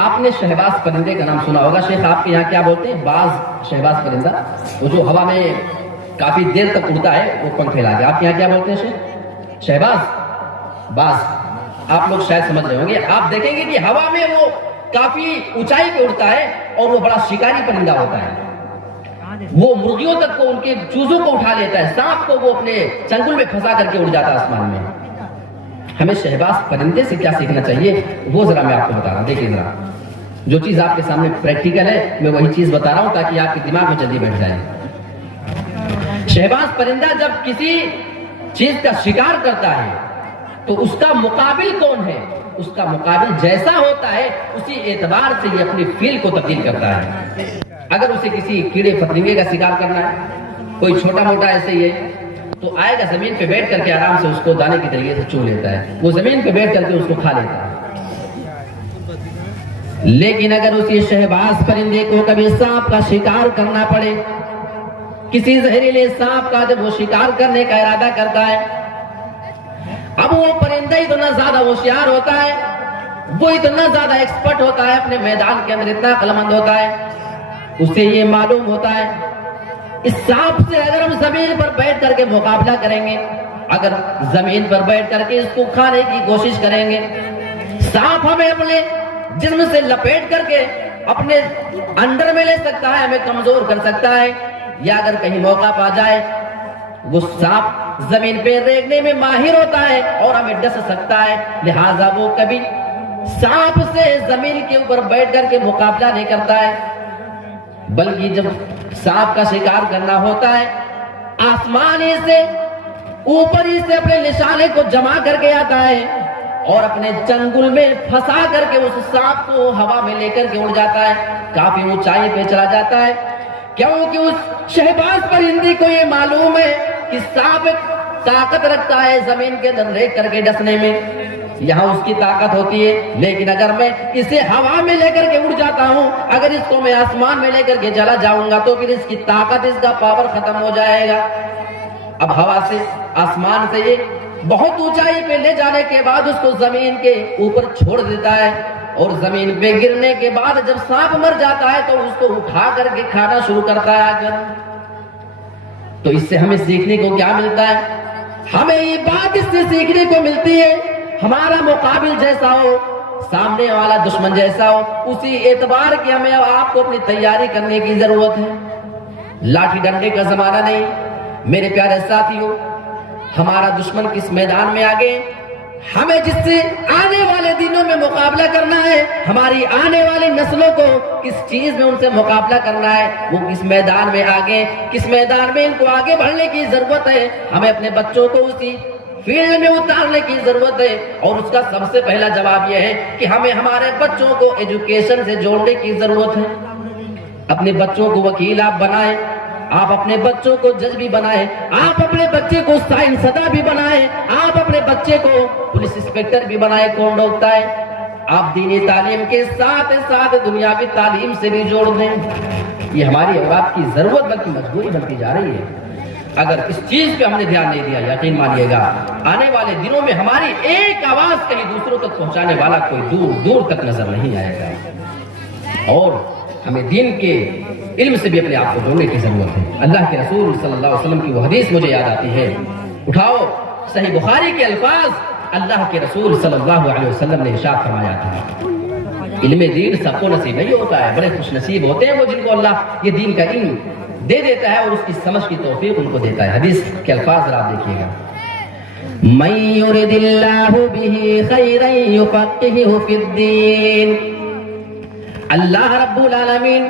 آپ نے شہباز پرندے کا نام سنا ہوگا۔ شیخ آپ کے یہاں کیا بولتے ہیں؟ باز، شہباز پرندہ، وہ جو ہوا میں کافی دیر تک اڑتا ہے، وہ پنکھ پھیلا کے۔ آپ کے یہاں کیا بولتے ہیں شیخ؟ شہباز، باز۔ آپ لوگ شاید سمجھ رہے ہوں گے۔ آپ دیکھیں گے کہ ہوا میں وہ کافی اونچائی پہ اڑتا ہے اور وہ بڑا شکاری پرندہ ہوتا ہے، وہ مرغیوں تک کو، ان کے چوزوں کو اٹھا لیتا ہے، سانپ کو وہ اپنے چنگل میں پھنسا کر کے اڑ جاتا ہے آسمان میں۔ ہمیں شہباز پرندے سے کیا سیکھنا چاہیے وہ ذرا میں آپ کو بتا رہا ہوں۔ دیکھیے ذرا، جو چیز آپ کے سامنے پریکٹیکل ہے میں وہی چیز بتا رہا ہوں تاکہ آپ کے دماغ میں جلدی بیٹھ جائے۔ شہباز پرندہ جب کسی چیز کا شکار کرتا ہے تو اس کا مقابل کون ہے؟ اس کا مقابل جیسا ہوتا ہے اسی اعتبار سے یہ اپنی فیل کو تبدیل کرتا ہے۔ اگر اسے کسی کیڑے فتنگے کا شکار کرنا ہے، کوئی چھوٹا موٹا ایسے ہی ہے، تو آئے گا زمین پہ بیٹھ کر کے آرام سے اس کو دانے کے طریقے سے چو لیتا ہے، وہ زمین پہ بیٹھ کر کے اس کو کھا لیتا ہے۔ لیکن اگر اسی شہباز پرندے کو کبھی سانپ کا شکار کرنا پڑے، کسی زہریلے سانپ کا جب وہ شکار کرنے کا ارادہ کرتا ہے، اب وہ پرندہ اتنا زیادہ ہوشیار ہوتا ہے، وہ اتنا زیادہ ایکسپرٹ ہوتا ہے، اپنے میدان کے اندر اتنا عقلمند ہوتا ہے، اسے یہ معلوم ہوتا ہے اس سانپ سے اگر ہم زمین پر بیٹھ کر کے مقابلہ کریں گے، اگر زمین پر بیٹھ کر کے اس کو کھانے کی کوشش کریں گے، سانپ ہمیں اپنے جسم سے لپیٹ کر کے اپنے اندر میں لے سکتا ہے، ہمیں کمزور کر سکتا ہے، یا اگر کہیں موقع پا جائے وہ سانپ زمین پہ ریگنے میں ماہر ہوتا ہے اور ہمیں ڈس سکتا ہے، لہٰذا وہ کبھی سانپ سے زمین کے اوپر بیٹھ کر کے مقابلہ نہیں کرتا ہے، بلکہ جب سانپ کا شکار کرنا ہوتا ہے آسمان ہی سے، اوپر ہی سے اپنے نشانے کو جمع کر کے آتا ہے اور اپنے چنگل میں پھنسا کر کے اس سانپ کو ہوا میں لے کر کے اڑ جاتا ہے، کافی اونچائی پہ چلا جاتا ہے، کیونکہ اس شہباز پرندے کو یہ معلوم ہے کہ سانپ طاقت رکھتا ہے زمین کے اندر ریگ کر کے ڈسنے میں، یہاں اس کی طاقت ہوتی ہے، لیکن اگر میں اسے ہوا میں لے کر کے اڑ جاتا ہوں، اگر اس کو میں آسمان میں لے کر کے چلا جاؤں گا تو پھر اس کی طاقت، اس کا پاور ختم ہو جائے گا۔ اب ہوا سے، آسمان سے یہ بہت اونچائی پہ لے جانے کے بعد اس کو زمین کے اوپر چھوڑ دیتا ہے، اور زمین پہ گرنے کے بعد جب سانپ مر جاتا ہے تو اس کو اٹھا کر کے کھانا شروع کرتا ہے آ کر۔ تو اس سے ہمیں سیکھنے کو کیا ملتا ہے؟ ہمیں یہ بات اس سے سیکھنے کو ملتی ہے، ہمارا مقابل جیسا ہو، سامنے والا دشمن جیسا ہو، اسی اعتبار کی ہمیں آپ کو اپنی تیاری کرنے کی ضرورت ہے۔ لاٹھی ڈنڈے کا زمانہ نہیں میرے پیارے ساتھیوں، ہمارا دشمن کس میدان میں آگے، ہمیں جس سے آنے والے دنوں میں مقابلہ کرنا ہے، ہماری آنے والی نسلوں کو کس چیز میں ان سے مقابلہ کرنا ہے، وہ کس میدان میں آگے، کس میدان میں ان کو آگے بڑھنے کی ضرورت ہے، ہمیں اپنے بچوں کو اسی فیلڈ میں اتارنے کی ضرورت ہے۔ اور اس کا سب سے پہلا جواب یہ ہے کہ ہمیں ہمارے بچوں کو ایجوکیشن سے جوڑنے کی ضرورت ہے۔ اپنے بچوں کو وکیل آپ بنائیں، آپ اپنے بچوں کو جج بھی بنائیں، آپ اپنے بچے کو سائنسداں بھی بنائیں، آپ اپنے بچے کو پولیس انسپکٹر بھی بنائیں، کون روکتا ہے؟ آپ دینی تعلیم کے ساتھ ساتھ دنیاوی تعلیم سے بھی جوڑ دیں۔ یہ ہماری اولاد کی ضرورت بلکہ مجبوری بنتی جا رہی ہے۔ اگر اس چیز پہ ہم نے دھیان نہیں دیا، یقین مانیے گا آنے والے دنوں میں ہماری ایک آواز کہیں دوسروں تک پہنچانے والا کوئی دور دور تک نظر نہیں آئے گا، اور ہمیں دین کے علم سے بھی اپنے آپ کو جوڑنے کی ضرورت ہے۔ اللہ کے رسول صلی اللہ علیہ وسلم کی وہ حدیث مجھے یاد آتی ہے، اٹھاؤ صحیح بخاری کے الفاظ، اللہ کے رسول صلی اللہ علیہ وسلم نے ارشاد فرمایا تھا، علم دین سب کو نصیب نہیں ہوتا ہے، بڑے خوش نصیب ہوتے ہیں وہ جن کو اللہ یہ دین کا علم دے دیتا ہے اور اس کی سمجھ کی توفیق ان کو دیتا ہے۔ حدیث کے الفاظ ذرا دیکھیے گا، من یرد اللہ بہ خیرا یفقہہ فی الدین، اللہ رب العالمین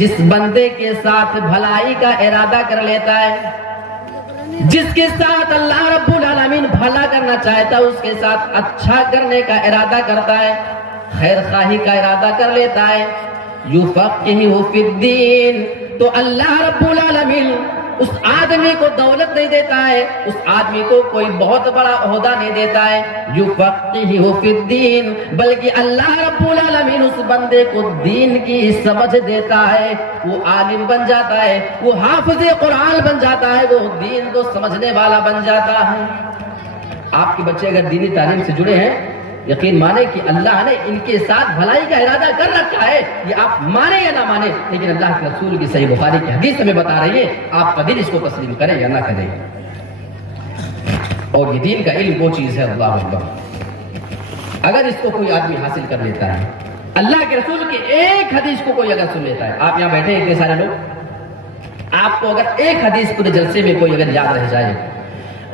جس بندے کے ساتھ بھلائی کا ارادہ کر لیتا ہے، جس کے ساتھ اللہ رب العالمین بھلا کرنا چاہتا ہے، اس کے ساتھ اچھا کرنے کا ارادہ کرتا ہے، خیر خواہی کا ارادہ کر لیتا ہے، یفقہہ فی الدین، تو اللہ رب العالمین اس آدمی کو دولت نہیں دیتا ہے، اس آدمی کو کوئی بہت بڑا عہدہ نہیں دیتا ہے، یفقہہ فی الدین، بلکہ اللہ رب العالمین اس بندے کو دین کی سمجھ دیتا ہے، وہ عالم بن جاتا ہے، وہ حافظ قرآن بن جاتا ہے، وہ دین کو سمجھنے والا بن جاتا ہے۔ آپ کے بچے اگر دینی تعلیم سے جڑے ہیں، یقین مانے کہ اللہ نے ان کے ساتھ بھلائی کا ارادہ کر رکھا ہے، یہ آپ مانے یا نہ مانے، لیکن اللہ کے رسول کی صحیح بخاری کی حدیث ہمیں بتا رہی ہے، آپ کا دل اس کو تسلیم کریں یا نہ کریں۔ اور یہ دین کا علم وہ چیز ہے، اللہ اکبر، اگر اس کو کوئی آدمی حاصل کر لیتا ہے، اللہ کے رسول کی ایک حدیث کو کوئی اگر سن لیتا ہے، آپ یہاں بیٹھے ہیں اتنے سارے لوگ، آپ کو اگر ایک حدیث پورے جلسے میں کوئی اگر یاد رہ جائے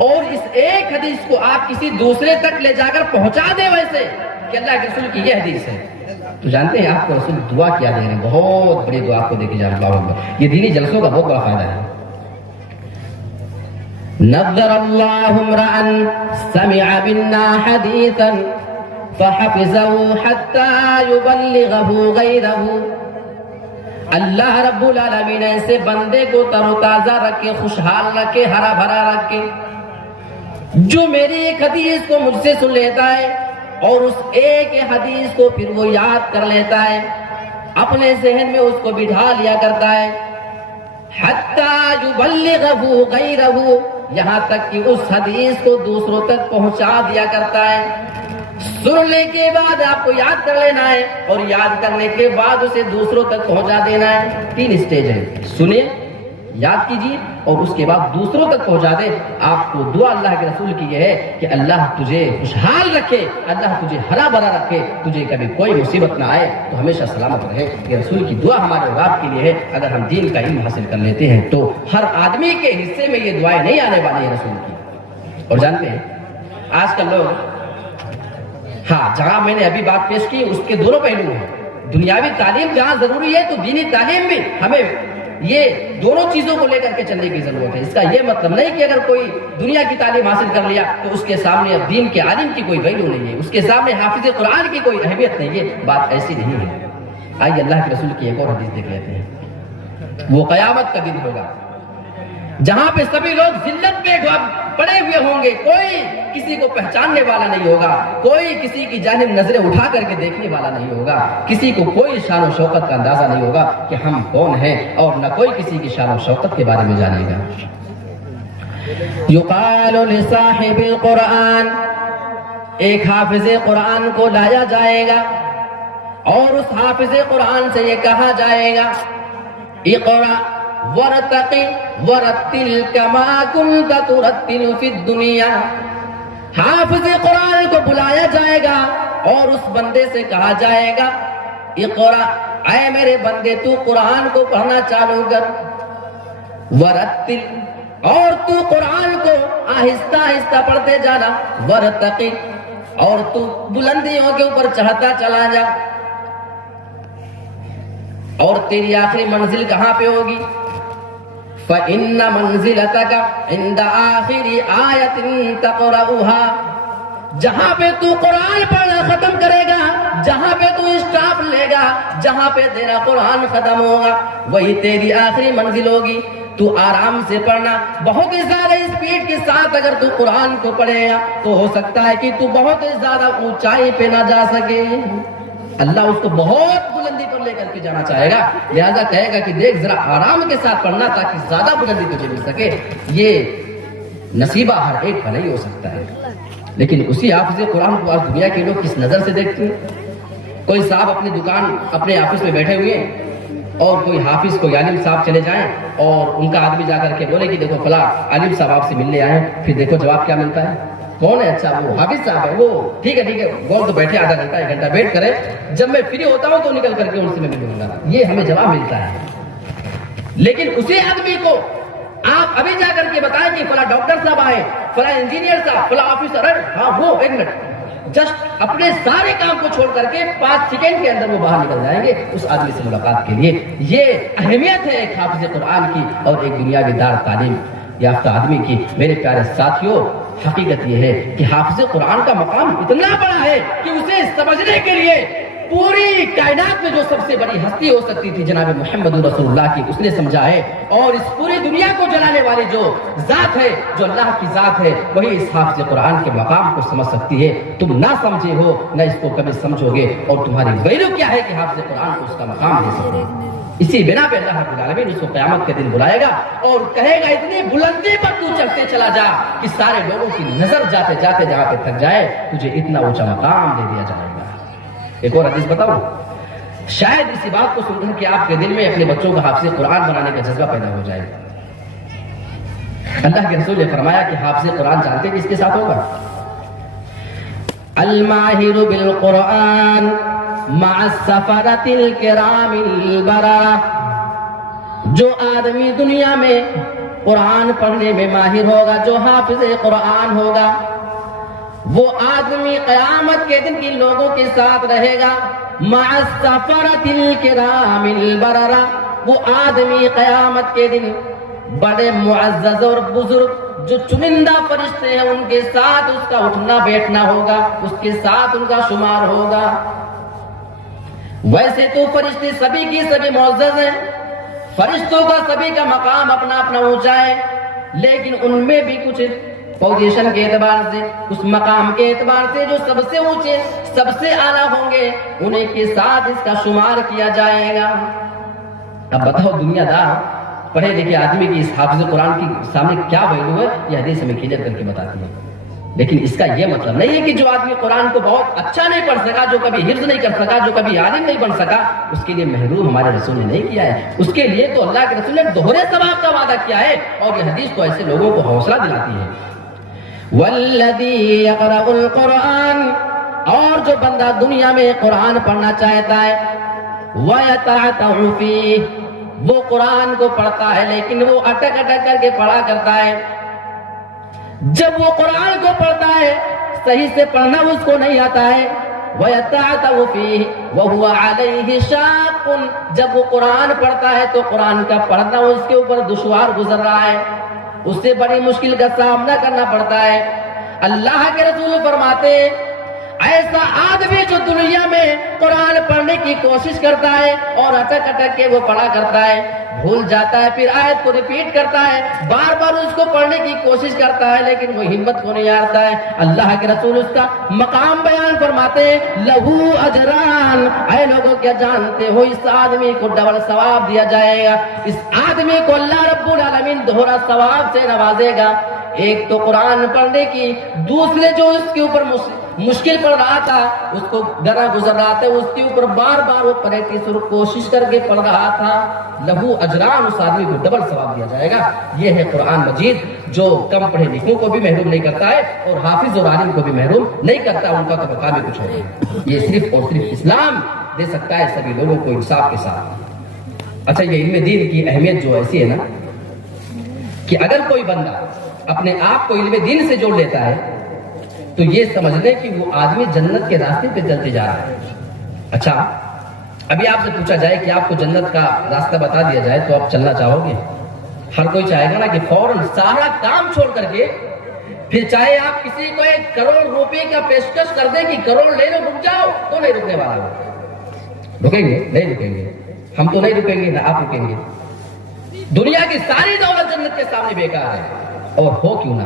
اور اس ایک حدیث کو آپ کسی دوسرے تک لے جا کر پہنچا دے ویسے کہ اللہ کے رسول کی یہ حدیث ہے، تو جانتے ہیں آپ کو رسول دعا کیا دے رہے ہیں، بہت بڑی دعا آپ کو دے کے جا رہا ہوں۔ یہ دینی جلسوں کا بہت بڑا فائدہ ہے۔ نظر اللہ امرأ سمع منا حدیثا فحفظه حتى يبلغه غیرہ، اللہ رب العالمین ایسے بندے کو تر و تازہ رکھے، خوشحال رکھے، ہرا بھرا رکھے، جو میری ایک حدیث کو مجھ سے سن لیتا ہے اور اس ایک حدیث کو پھر وہ یاد کر لیتا ہے، اپنے ذہن میں اس کو بٹھا لیا کرتا ہے، حتی یبلغہ غیرہ، یہاں تک کہ اس حدیث کو دوسروں تک پہنچا دیا کرتا ہے۔ سننے کے بعد آپ کو یاد کر لینا ہے اور یاد کرنے کے بعد اسے دوسروں تک پہنچا دینا ہے۔ تین سٹیج ہے، سنیں، یاد کیجیے اور اس کے بعد دوسروں تک پہنچا دیں۔ آپ کو دعا اللہ کے رسول کی یہ ہے کہ اللہ تجھے خوشحال رکھے، اللہ تجھے ہرا بھرا رکھے، تجھے کبھی کوئی مصیبت نہ آئے تو ہمیشہ سلامت رہے۔ یہ رسول کی دعا ہمارے اور آپ کے لیے ہے۔ اگر ہم دین کا علم حاصل کر لیتے ہیں تو ہر آدمی کے حصے میں یہ دعائیں نہیں آنے والی ہیں رسول کی۔ اور جانتے ہیں آج کل لوگ، ہاں جہاں میں نے ابھی بات پیش کی اس کے دونوں پہلو ہیں، دنیاوی تعلیم جہاں ضروری ہے تو دینی تعلیم بھی، ہمیں یہ دونوں چیزوں کو لے کر کے چلنے کی ضرورت ہے۔ اس کا یہ مطلب نہیں کہ اگر کوئی دنیا کی تعلیم حاصل کر لیا تو اس کے سامنے اب دین کے عالم کی کوئی ویلیو نہیں ہے، اس کے سامنے حافظ قرآن کی کوئی اہمیت نہیں ہے، بات ایسی نہیں ہے۔ آئیے اللہ کے رسول کی ایک اور حدیث دیکھ لیتے ہیں۔ وہ قیامت کا دن ہوگا جہاں پہ سبھی لوگ ذلت پہ پڑے ہوئے ہوں گے، کوئی کسی کو پہچاننے والا نہیں ہوگا، کوئی کسی کی جانب نظریں اٹھا کر کے دیکھنے والا نہیں ہوگا، کسی کو کوئی شان و شوکت کا اندازہ نہیں ہوگا کہ ہم کون ہیں، اور نہ کوئی کسی کی شان و شوکت کے بارے میں جانے گا۔ یقال لصاحب القرآن، ایک حافظ قرآن کو لایا جائے گا اور اس حافظ قرآن سے یہ کہا جائے گا، اقرأ ورتقی ورتل کما کنت ترتل فی الدنیا۔ حافظ قرآن کو بلایا جائے گا اور اس بندے سے کہا جائے گا، اقرأ، اے میرے بندے تو قرآن کو پڑھنا چالو کر، ورتل، اور تو قرآن کو آہستہ آہستہ پڑھتے جانا، ورتقی، اور تو بلندیوں کے اوپر چڑھتا چلا جا۔ اور تیری آخری منزل کہاں پہ ہوگی؟ فَإِنَّ مَنزِلَتَكَ عِنْدَ آخِرِ آیَةٍ تَقْرَؤُهَا، جہاں پہ تو قرآن پڑھنا ختم کرے گا، جہاں پہ تو اسٹاپ لے گا، جہاں پہ تیرا قرآن ختم ہوگا، وہی تیری آخری منزل ہوگی۔ تو آرام سے پڑھنا، بہت ہی زیادہ اسپیڈ کے ساتھ اگر تو قرآن کو پڑھے گا تو ہو سکتا ہے کہ تو بہت ہی زیادہ اونچائی پہ نہ جا سکے، اللہ اس کو بہت بلندی پر لے کر کے کے جانا چاہے گا، لہذا کہے گا کہ دیکھ ذرا آرام کے ساتھ پڑھنا تاکہ زیادہ بلندی تجھے مل سکے۔ یہ نصیبہ ہر ایک کا نہیں ہو سکتا ہے، لیکن اسی حافظ قرآن کو آج دنیا کے لوگ کس نظر سے دیکھتے ہیں؟ کوئی صاحب اپنی دکان اپنے آفس میں بیٹھے ہوئے ہیں اور کوئی حافظ کوئی عالم صاحب چلے جائیں اور ان کا آدمی جا کر کے بولے کہ دیکھو فلاں عالم صاحب آپ سے ملنے آئے ہیں، پھر دیکھو جواب کیا ملتا ہے، کون ہے؟ اچھا وہ حافظ صاحب ہے، وہ ٹھیک ہے بول تو بیٹھے آدھا گھنٹہ 1 گھنٹہ ویٹ کرے، جب میں فری ہوتا ہوں تو نکل کر کے ان سے میں ملوں گا، یہ ہمیں جواب ملتا ہے۔ لیکن اسی آدمی کو آپ ابھی جا کر کے بتائیں کہ فلاں ڈاکٹر صاحب آئے، فلاں انجینئر صاحب، فلاں آفیسر، ہاں وہ 1 منٹ، جسٹ اپنے سارے کام کو چھوڑ کر کے 5 سیکنڈ کے اندر وہ باہر نکل جائیں گے اس آدمی سے ملاقات کے لیے۔ یہ اہمیت ہے ایک حافظ قرآن کی اور ایک دنیاوی دار تعلیم یافتہ آدمی کی۔ میرے پیارے ساتھیوں، حقیقت یہ ہے کہ حافظ قرآن کا مقام اتنا بڑا ہے کہ اسے سمجھنے کے لیے پوری کائنات میں جو سب سے بڑی ہستی ہو سکتی تھی جناب محمد رسول اللہ کی، اس نے سمجھا ہے، اور اس پوری دنیا کو جلانے والی جو ذات ہے، جو اللہ کی ذات ہے، وہی اس حافظ قرآن کے مقام کو سمجھ سکتی ہے۔ تم نہ سمجھے ہو، نہ اس کو کبھی سمجھو گے، اور تمہاری ویلو کیا ہے کہ حافظ قرآن کو اس کا مقام دے سکو۔ اسی بنا پہ اللہ رب العالمین اس کو قیامت کے دن بلائے گا اور کہے گا اتنی بلندی پر تو چڑھتے چلا جا کہ سارے لوگوں کی نظر جاتے جاتے جہاں پہ تھک جائے تجھے اتنا اونچا مقام دے دیا جائے گا۔ ایک اور حدیث بتاؤں، شاید اسی بات کو سن کر کہ آپ کے دل میں اپنے بچوں کو حافظ قرآن بنانے کا جذبہ پیدا ہو جائے۔ اللہ کے رسول نے فرمایا کہ حافظ قرآن جانتے کس کے ساتھ ہوگا؟ الماہر بالقرآن مع السفرۃ الکرام البررہ، جو آدمی دنیا میں قرآن پڑھنے میں ماہر ہوگا، جو حافظ قرآن ہوگا، وہ آدمی قیامت کے دن کے لوگوں کے ساتھ رہے گا۔ مع السفرۃ الکرام البررہ، وہ آدمی قیامت کے دن بڑے معزز اور بزرگ جو چنندہ فرشتے ہیں ان کے ساتھ اس کا اٹھنا بیٹھنا ہوگا، اس کے ساتھ ان کا شمار ہوگا۔ ویسے تو فرشتے سبھی کی سبھی معزز ہیں، فرشتوں کا سبھی کا مقام اپنا اپنا اونچا ہے، لیکن ان میں بھی کچھ پوزیشن کے اعتبار سے، اس مقام کے اعتبار سے جو سب سے اونچے سب سے اعلیٰ ہوں گے انہیں کے ساتھ اس کا شمار کیا جائے گا۔ اب بتاؤ دنیا دار پڑھے لکھے آدمی کی اس حافظ قرآن کی سامنے کیا ویلو ہے، یہ حدیث ہمیں کلیئر کر کے بتاتی ہے۔ لیکن اس کا یہ مطلب نہیں ہے کہ جو آدمی قرآن کو بہت اچھا نہیں پڑھ سکا، جو کبھی حفظ نہیں کر سکا، جو کبھی عالم نہیں بن سکا، اس کے لیے محروم ہمارے رسول نے نہیں کیا ہے۔ اس کے لیے تو اللہ کے رسول نے دوہرے ثواب کا وعدہ کیا ہے، اور یہ حدیث تو ایسے لوگوں کو حوصلہ دلاتی ہے۔ والذی یقرأ القرآن، اور جو بندہ دنیا میں قرآن پڑھنا چاہتا ہے، ویتعتع فیہ، وہ قرآن کو پڑھتا ہے لیکن وہ اٹک اٹک کر کے پڑھا کرتا ہے۔ جب وہ قرآن کو پڑھتا ہے صحیح سے پڑھنا اس کو نہیں آتا ہے، وَيَتَعْتَعُ فِيهِ وَهُوَ عَلَيْهِ شَاقٌ، جب وہ قرآن پڑھتا ہے تو قرآن کا پڑھنا اس کے اوپر دشوار گزر رہا ہے، اس سے بڑی مشکل کا سامنا کرنا پڑتا ہے۔ اللہ کے رسول فرماتے ایسا آدمی جو دنیا میں قرآن پڑھنے کی کوشش کرتا ہے اور اٹک اٹک کے وہ پڑھا کرتا ہے، بھول جاتا ہے، پھر آیت کو ریپیٹ کرتا ہے، بار بار اس کو پڑھنے کی کوشش کرتا ہے لیکن وہ ہمت کو نہیں ہارتا ہے، اللہ کے رسول اس کا مقام بیان فرماتے لہو اجران، اے لوگوں کیا جانتے ہو اس آدمی کو ڈبل ثواب دیا جائے گا، اس آدمی کو اللہ رب العالمین دوہرا ثواب سے نوازے گا۔ ایک تو قرآن پڑھنے کی، دوسرے جو اس کے اوپر مشکل پڑھ رہا تھا، اس کو گرا گزر رہا تھا، اس کے اوپر بار بار وہ پریکٹس اور کوشش کر کے پڑھ رہا تھا، لہو اجران، اس آدمی کو ڈبل ثواب دیا جائے گا۔ یہ ہے قرآن مجید جو کم پڑھے لکھوں کو بھی محروم نہیں کرتا ہے اور حافظ اور عالم کو بھی محروم نہیں کرتا، ان کا تو مقام ہی کچھ ہے۔ یہ صرف اور صرف اسلام دے سکتا ہے سبھی لوگوں کو انصاف کے ساتھ۔ اچھا، یہ علم دین کی اہمیت جو ایسی ہے نا کہ اگر کوئی بندہ اپنے آپ کو علم دین سے جوڑ لیتا ہے تو یہ سمجھ لیں کہ وہ آدمی جنت کے راستے پہ چلتے جا رہا ہے۔ اچھا، ابھی آپ سے پوچھا جائے کہ آپ کو جنت کا راستہ بتا دیا جائے تو آپ چلنا چاہو گے؟ ہر کوئی چاہے گا نا کہ فوراً سارا کام چھوڑ کر کے، پھر چاہے آپ کسی کو 1 کروڑ روپے کا پیشکش کر دیں کہ کروڑ لے لو رک جاؤ، تو نہیں رکنے والا ہو۔ رکیں گے؟ نہیں رکیں گے، ہم تو نہیں رکیں گے، نہ آپ رکیں گے۔ دنیا کی ساری دولت جنت کے سامنے بیکار ہے، اور ہو کیوں نہ،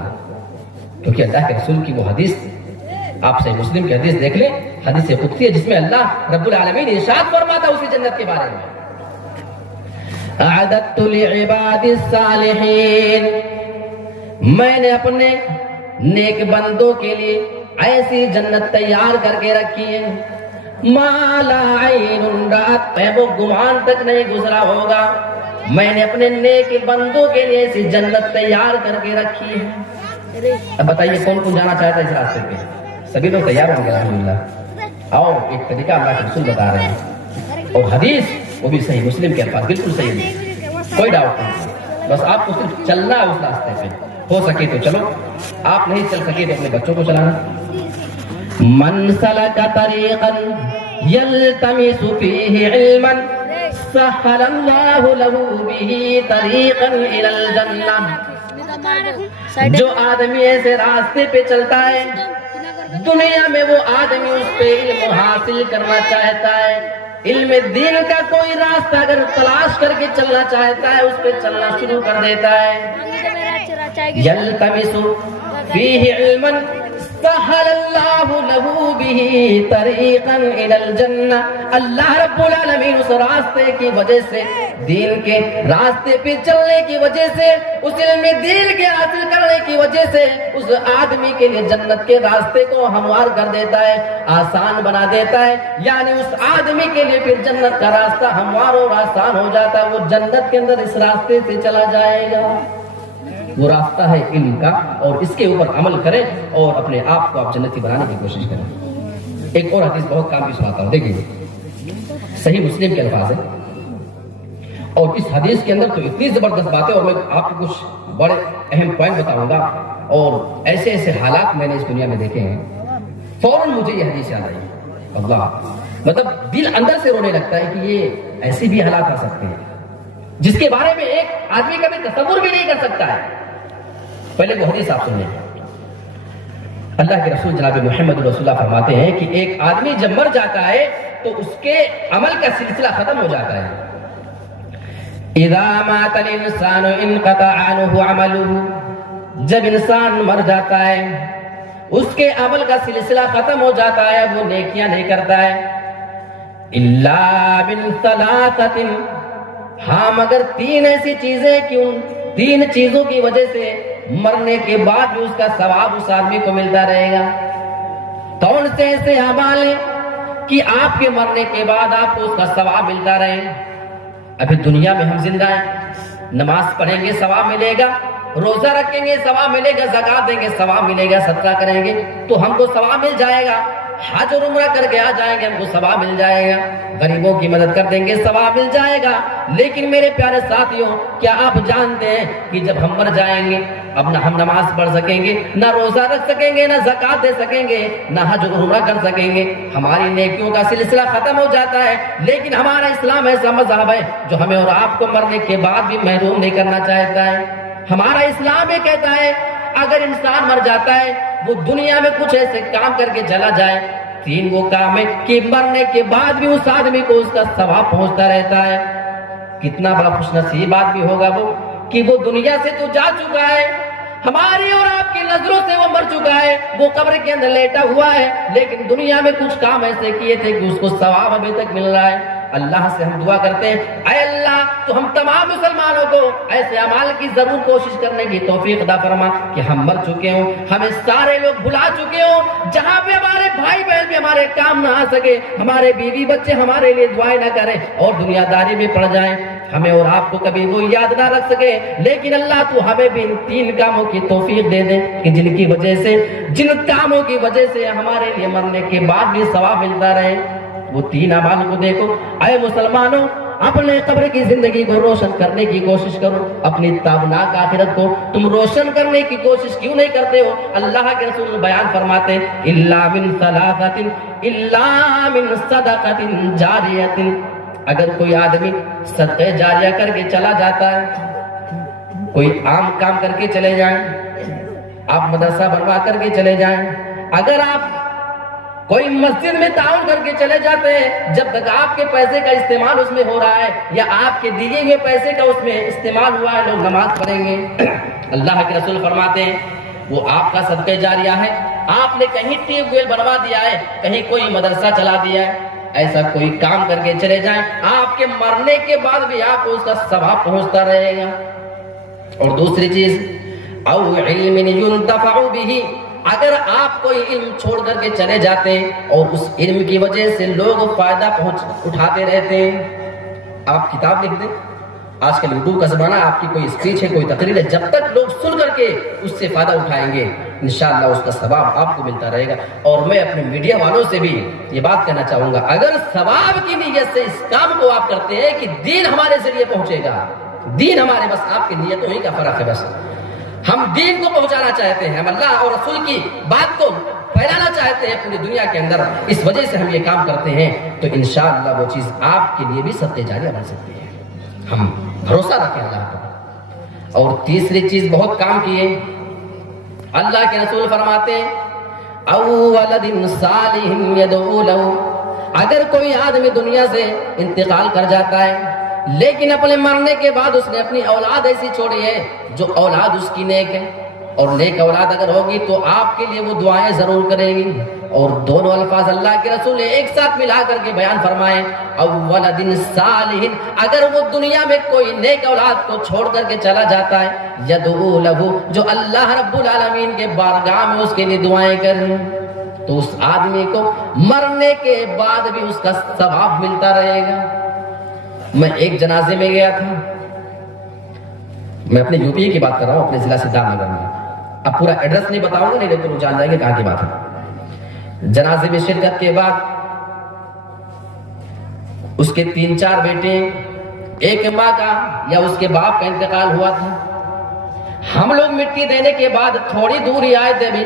کیونکہ اللہ کے رسول کی وہ حدیث آپ صحیح مسلم کی حدیث دیکھ لیں، حدیث قدسی ہے جس میں اللہ رب العالمین ارشاد فرماتا ہے اسی جنت کے بارے میں، اعددت لعباد الصالحین، میں نے اپنے نیک بندوں کے لیے ایسی جنت تیار کر کے رکھی ہے، ما لا عین رأت، وہ گمان تک نہیں گزرا ہوگا، میں نے اپنے نیک بندوں کے لیے ایسی جنت تیار کر کے رکھی ہے۔ اب بتائیے کون کون جانا چاہتا ہے اس راستے پہ؟ سبھی لوگ تیار ہوں گے الحمدللہ۔ اور ایک طریقہ اللہ کے رسول بتا رہے ہیں، اور حدیث وہ بھی صحیح مسلم کے الفاظ، بالکل صحیح نہیں، کوئی ڈاؤٹ نہیں، بس آپ کو صرف چلنا ہے اس راستے پہ، ہو سکے تو چلو، آپ نہیں چل سکے تو اپنے بچوں کو چلانا۔ من سلک طریقا یلتمس فیہ علما سہل اللہ لہ بہ طریقا الی الجنہ، جو آدمی ایسے راستے پہ چلتا ہے، دنیا میں وہ آدمی اس پہ علم حاصل کرنا چاہتا ہے، علم دین کا کوئی راستہ اگر تلاش کر کے چلنا چاہتا ہے اس پہ چلنا شروع کر دیتا ہے، یلتمس فیہ علما سہل اللہ لہ بہ طریقا الی الجنہ، اللہ رب العالمین اس راستے کی وجہ سے، دین کے راستے پہ چلنے کی وجہ سے، اس علم دین کے حاصل کرنے کی وجہ سے اس آدمی کے لیے جنت کے راستے کو ہموار کر دیتا ہے، آسان بنا دیتا ہے، یعنی اس آدمی کے لیے پھر جنت کا راستہ ہموار اور آسان ہو جاتا ہے، وہ جنت کے اندر اس راستے سے چلا جائے گا۔ وہ راستہ ہے علم کا، اور اس کے اوپر عمل کریں اور اپنے آپ کو آپ جنتی بنانے کی کوشش کریں۔ ایک اور حدیث بہت کام کی سناتا ہوں، دیکھیے صحیح مسلم کے الفاظ ہیں، اور اس حدیث کے اندر تو اتنی زبردست باتیں، اور میں آپ کو کچھ بڑے اہم پوائنٹ بتاؤں گا، اور ایسے ایسے حالات میں نے اس دنیا میں دیکھے ہیں، فوراً مجھے یہ حدیث یاد آئی، اللہ، مطلب دل اندر سے رونے لگتا ہے کہ یہ ایسے بھی حالات آ سکتے ہیں جس کے بارے میں ایک آدمی کبھی تصور بھی نہیں کر سکتا ہے۔ پہلے وہ حدیث آپ سنیں، اللہ کے رسول جناب محمد رسول اللہ فرماتے ہیں کہ ایک آدمی جب مر جاتا ہے تو اس کے عمل کا سلسلہ ختم ہو جاتا ہے۔ اذا مات الانسان انقطع عنہ عملہ، جب انسان مر جاتا ہے اس کے عمل کا سلسلہ ختم ہو جاتا ہے، وہ نیکیاں نہیں کرتا ہے، الا من ثلاثۃ، ہاں مگر تین ایسی چیزیں کہ ان تین چیزوں کی وجہ سے مرنے کے بعد بھی اس کا ثواب اس آدمی کو ملتا رہے گا۔ کون سے ایسے اعمال ہیں کہ آپ کے مرنے کے بعد آپ کو اس کا ثواب ملتا رہے؟ ابھی دنیا میں ہم زندہ ہیں، نماز پڑھیں گے ثواب ملے گا، روزہ رکھیں گے ثواب ملے گا، زکات دیں گے ثواب ملے گا، صدقہ کریں گے تو ہم کو ثواب مل جائے گا، حج اور عمرہ کر کے آ جائیں گے ہم کو ثواب مل جائے گا، غریبوں کی مدد کر دیں گے ثواب مل جائے گا۔ لیکن میرے پیارے ساتھیوں، کیا آپ جانتے ہیں کہ جب ہم مر جائیں گے اب نہ ہم نماز پڑھ سکیں گے، نہ روزہ رکھ سکیں گے، نہ زکات دے سکیں گے، نہ حج اور عمرہ کر سکیں گے، ہماری نیکیوں کا سلسلہ ختم ہو جاتا ہے۔ لیکن ہمارا اسلام ایسا مذہب ہے جو ہمیں اور آپ کو مرنے کے بعد بھی محروم نہیں کرنا چاہتا ہے۔ ہمارا اسلام یہ کہتا ہے اگر انسان مر جاتا ہے وہ دنیا میں کچھ ایسے کام کر کے چلا جائے، تین وہ کام ہے کہ مرنے کے بعد بھی اس آدمی کو اس کا ثواب پہنچتا رہتا ہے۔ کتنا بڑا خوش نصیب آدمی ہوگا وہ کہ وہ دنیا سے تو جا چکا ہے، ہماری اور آپ کی نظروں سے وہ مر چکا ہے، وہ قبر کے اندر لیٹا ہوا ہے، لیکن دنیا میں کچھ کام ایسے کیے تھے کہ اس کو ثواب ابھی تک مل رہا ہے۔ اللہ سے ہم دعا کرتے ہیں، اے اللہ تو ہم تمام مسلمانوں کو ایسے اعمال کی ضرور کوشش کرنے کی توفیق عطا فرما کہ ہم مر چکے ہوں، ہمیں سارے لوگ بھلا چکے ہوں، جہاں پہ ہمارے بھائی بہن بھی ہمارے کام نہ آ سکے، ہمارے بیوی بچے ہمارے لیے دعائیں نہ کریں اور دنیا داری میں پڑ جائیں، ہمیں اور آپ کو کبھی وہ یاد نہ رکھ سکے، لیکن اللہ تو ہمیں بھی ان تین کاموں کی توفیق دے دے کہ جن کی وجہ سے، جن کاموں کی وجہ سے ہمارے لیے مرنے کے بعد بھی ثواب ملتا رہے۔ وہ تین اعمال کو دیکھو، اے مسلمانوں، اپنے قبر کی زندگی کو روشن کرنے کی کوشش کرو، اپنی تابناک آخرت کو تم روشن کرنے کی کوشش کیوں نہیں کرتے ہو؟ اللہ کے رسول بیان فرماتے الا من ثلاثۃ الا من صدقۃ جاریۃ، اگر کوئی آدمی صدقہ جاریہ کر کے چلا جاتا ہے، کوئی عام کام کر کے چلے جائیں، آپ مدرسہ بنوا کر کے چلے جائیں، اگر آپ کوئی مسجد میں تعاون کر کے چلے جاتے ہیں، جب تک آپ کے پیسے کا استعمال اس میں ہو رہا ہے یا آپ کے دیے ہوئے پیسے کا اس میں استعمال ہوا ہے، لوگ نماز پڑھیں گے۔ اللہ کے رسول فرماتے ہیں وہ آپ کا صدقہ جاریہ ہے، آپ نے کہیں ٹیوب ویل بنوا دیا ہے, کہیں کوئی مدرسہ چلا دیا ہے, ایسا کوئی کام کر کے چلے جائیں, آپ کے مرنے کے بعد بھی آپ کو اس کا ثواب پہنچتا رہے گا. اور دوسری چیز, او علم ينتفع به, اگر آپ کوئی علم چھوڑ کر کے چلے جاتے اور اس علم کی وجہ سے لوگ فائدہ اٹھاتے رہتے ہیں. آپ کتاب لکھ دیں, آج کل یوٹیوب کا زمانہ, آپ کی کوئی اسپیچ ہے, کوئی تقریر ہے, جب تک لوگ سن کر کے اس سے فائدہ اٹھائیں گے انشاءاللہ اس کا ثواب آپ کو ملتا رہے گا. اور میں اپنے میڈیا والوں سے بھی یہ بات کہنا چاہوں گا, اگر ثواب کی نیت سے اس کام کو آپ کرتے ہیں کہ دین ہمارے ذریعے پہنچے گا, دین ہمارے, بس آپ کی نیتوں ہی کا فرق ہے. بس ہم دین کو پہنچانا چاہتے ہیں, ہم اللہ اور رسول کی بات کو پھیلانا چاہتے ہیں پوری دنیا کے اندر, اس وجہ سے ہم یہ کام کرتے ہیں, تو انشاءاللہ وہ چیز آپ کے لیے بھی صدقہ جاریہ بن سکتی ہے. ہم بھروسہ رکھیں اللہ پر. اور تیسری چیز بہت کام کی ہے, اللہ کے رسول فرماتے ہیں او ولد صالح يدعو له, اگر کوئی آدمی دنیا سے انتقال کر جاتا ہے لیکن اپنے مرنے کے بعد اس نے اپنی اولاد ایسی چھوڑی ہے جو اولاد اس کی نیک ہے, اور نیک اولاد اگر ہوگی تو آپ کے لیے وہ دعائیں ضرور کرے گی. اور دونوں الفاظ اللہ کے رسول نے ایک ساتھ ملا کر کے بیان فرمائے, او ولد صالح, اگر وہ دنیا میں کوئی نیک اولاد کو چھوڑ کر کے چلا جاتا ہے, یدعو لہ, جو اللہ رب العالمین کے بارگاہ میں اس کے لیے دعائیں کریں, تو اس آدمی کو مرنے کے بعد بھی اس کا ثواب ملتا رہے گا. میں ایک جنازے میں گیا تھا, میں اپنے یو پی کی بات کر رہا ہوں, اپنے ضلع سدھارتھ نگر میں. اب پورا ایڈریس نہیں بتاؤں گا, نہیں تو جان جائیں گے کہاں کی بات ہے. جنازے میں شرکت کے بعد اس کے 3-4 بیٹے, ایک ماں کا یا اس کے باپ کا انتقال ہوا تھا. ہم لوگ مٹی دینے کے بعد تھوڑی دور ہی آئے تھے, ابھی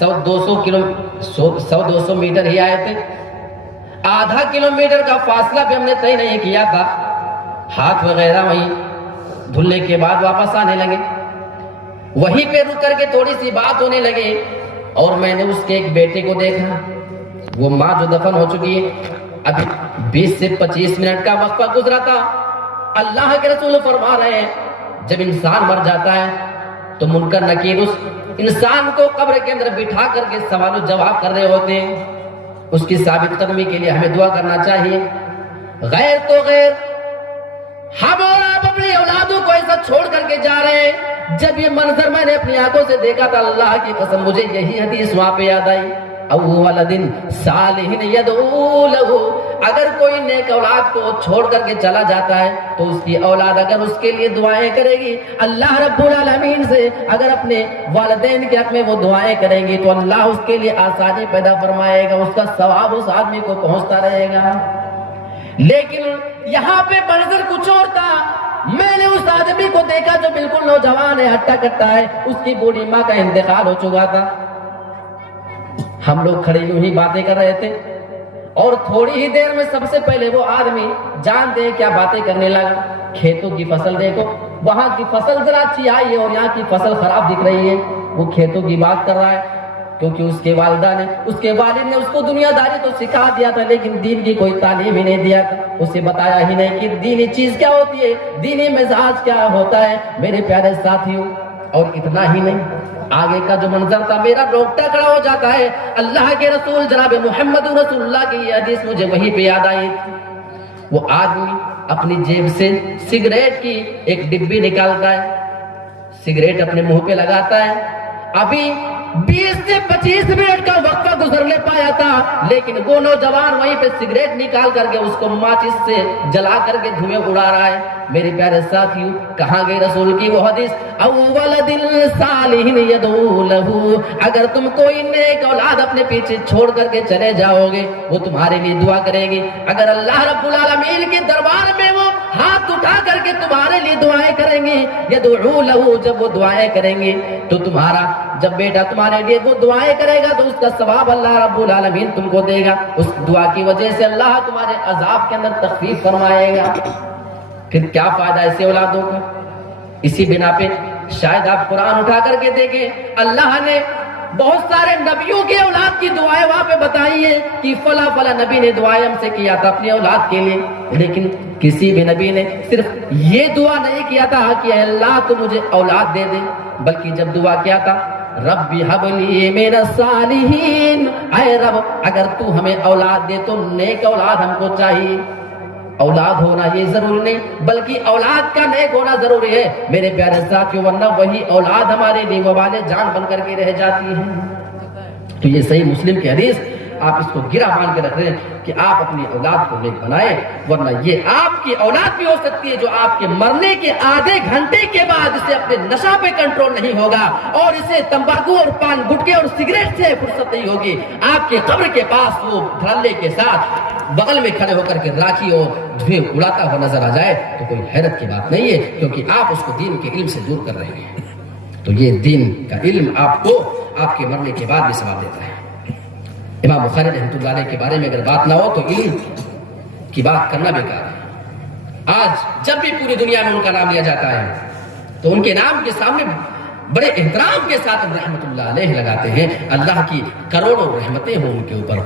100-200 میٹر ہی آئے تھے. آدھا کلومیٹر کا فاصلہ بھی ہم نے طے نہیں کیا تھا, ہاتھ وغیرہ وہیں دھلنے کے بعد واپس آنے لگے, وہیں پہ رک کر کے تھوڑی سی بات ہونے لگے, اور میں نے اس کے ایک بیٹے کو دیکھا, وہ ماں جو دفن ہو چکی ہے, ابھی 20 سے 25 منٹ کا وقفہ گزرا تھا. اللہ کے رسول فرما رہے ہیں جب انسان مر جاتا ہے تو منکر نکیر اس انسان کو قبر کے اندر بٹھا کر کے سوال و جواب کر رہے ہوتے ہیں. اس کی ثابت قدمی کے لیے ہمیں دعا کرنا چاہیے. غیر تو غیر, ہم اور آپ اپنی اولادوں کو ایسا چھوڑ کر کے جا رہے ہیں. جب یہ منظر میں نے اپنی آنکھوں سے دیکھا تھا, اللہ کی قسم مجھے یہی حدیث وہاں پہ یاد آئی, او ولد صالح يدعو له, اگر کوئی نیک اولاد کو چھوڑ کر کے چلا جاتا ہے تو اس کی اولاد اگر اس کے لیے دعائیں کرے گی, اللہ رب العالمین سے اگر اپنے والدین کے حق میں وہ دعائیں کریں گی تو اللہ اس کے لیے آسانی پیدا فرمائے گا, اس کا ثواب اس آدمی کو پہنچتا رہے گا. لیکن یہاں پہ منظر کچھ اور تھا. میں نے اس آدمی کو دیکھا جو بالکل نوجوان ہے, ہٹا کٹا ہے, اس کی بوڑھی ماں کا انتقال ہو چکا تھا. ہم لوگ کھڑے یوں ہی باتیں کر رہے تھے, اور تھوڑی ہی دیر میں سب سے پہلے وہ آدمی جانتے کیا باتیں کرنے لگا, کھیتوں کی فصل دیکھو, وہاں کی فصل ذرا اچھی آئی ہے اور یہاں کی فصل خراب دکھ رہی ہے. وہ کھیتوں کی بات کر رہا ہے کیونکہ اس کے والدہ نے, اس کے والد نے اس کو دنیا داری تو سکھا دیا تھا, لیکن دین کی کوئی تعلیم ہی نہیں دیا تھا, اسے بتایا ہی نہیں کہ دینی چیز کیا ہوتی ہے, دینی مزاج کیا ہوتا ہے. میرے پیارے ساتھیوں, اور اتنا ہی نہیں, آگے کا جو منظر تھا میرا روکٹا کھڑا ہو جاتا ہے. اللہ کے رسول جناب محمد رسول اللہ کی یہ حدیث مجھے وہیں پہ یاد آئی. وہ آدمی اپنی جیب سے سگریٹ کی ایک ڈبی نکالتا ہے, سگریٹ اپنے منہ پہ لگاتا ہے. ابھی 20 سے 25 منٹ کا وقفہ گزرنے پایا تھا, لیکن وہ نوجوان وہیں پہ سگریٹ نکال کر کے اس کو ماچس سے جلا کر کے دھوئیں اڑا رہا ہے. میرے پیارے ساتھیوں, کہاں گئی رسول کی وہ حدیث, او ولد صالح يدعو له, اگر تم کوئی نیک اولاد اپنے پیچھے چھوڑ کر کے چلے جاؤ گے وہ تمہارے لیے دعا کرے گی. اگر اللہ رب العالمین کے دربار میں وہ ہاتھ اٹھا کر کے تمہارے لیے دعائیں کریں گے, يدعو له, جب وہ دعائیں کریں گے تو تمہارا جب بیٹا تمہارے لیے وہ دعائیں کرے گا تو اس کا ثواب اللہ رب العالمین تم کو دے گا. اس دعا کی وجہ سے اللہ تمہارے عذاب کے اندر تخفیف فرمائے گا. پھر کیا فائدہ ایسے اولادوں کا. اسی بنا پہ شاید آپ قرآن اٹھا کر کے دیکھیں, اللہ نے بہت سارے نبیوں کے اولاد کی دعائیں وہاں پہ بتائی ہے کہ فلاں فلاں نبی نے دعائیں ہم سے کیا تھا اپنی اولاد کے لیے, لیکن کسی بھی نبی نے صرف یہ دعا نہیں کیا تھا کہ اے اللہ تو مجھے اولاد دے دے, بلکہ جب دعا کیا تھا رب ہب لی من الصالحین، اے رب اگر تو ہمیں اولاد دے تو نیک اولاد ہم کو چاہیے. اولاد ہونا یہ ضروری نہیں بلکہ اولاد کا نیک ہونا ضروری ہے میرے پیارے ساتھیوں، ورنہ وہی اولاد ہمارے لیے وبال جان بن کر کے رہ جاتی ہے. تو یہ صحیح مسلم کی حدیث آپ اس کو گرا باندھ کے رکھ رہے ہیں کہ آپ اپنی اولاد کو نیک بنائیں، ورنہ یہ آپ کی اولاد بھی ہو سکتی ہے جو آپ کے مرنے کے آدھے گھنٹے کے بعد اسے اپنے نشہ پہ کنٹرول نہیں ہوگا اور اسے تمباکو اور پان گٹکے اور سگریٹ سے فرصت نہیں ہوگی. آپ کے قبر کے پاس وہ دھڑلے کے ساتھ بغل میں کھڑے ہو کر کے راکھی اور دھویں اڑاتا ہوا نظر آ جائے تو کوئی حیرت کی بات نہیں ہے، کیونکہ آپ اس کو دین کے علم سے دور کر رہے ہیں. تو یہ دین کا علم آپ کو آپ کے مرنے کے بعد بھی ثواب دیتا ہے. امام بخاری رحمۃ اللہ علیہ کے بارے میں اگر بات نہ ہو تو علم کی بات کرنا بیکار ہے. آج جب بھی پوری دنیا میں ان کا نام لیا جاتا ہے تو ان کے نام کے سامنے بڑے احترام کے ساتھ رحمۃ اللہ علیہ لگاتے ہیں. اللہ کی کروڑوں رحمتیں ہوں ان کے اوپر.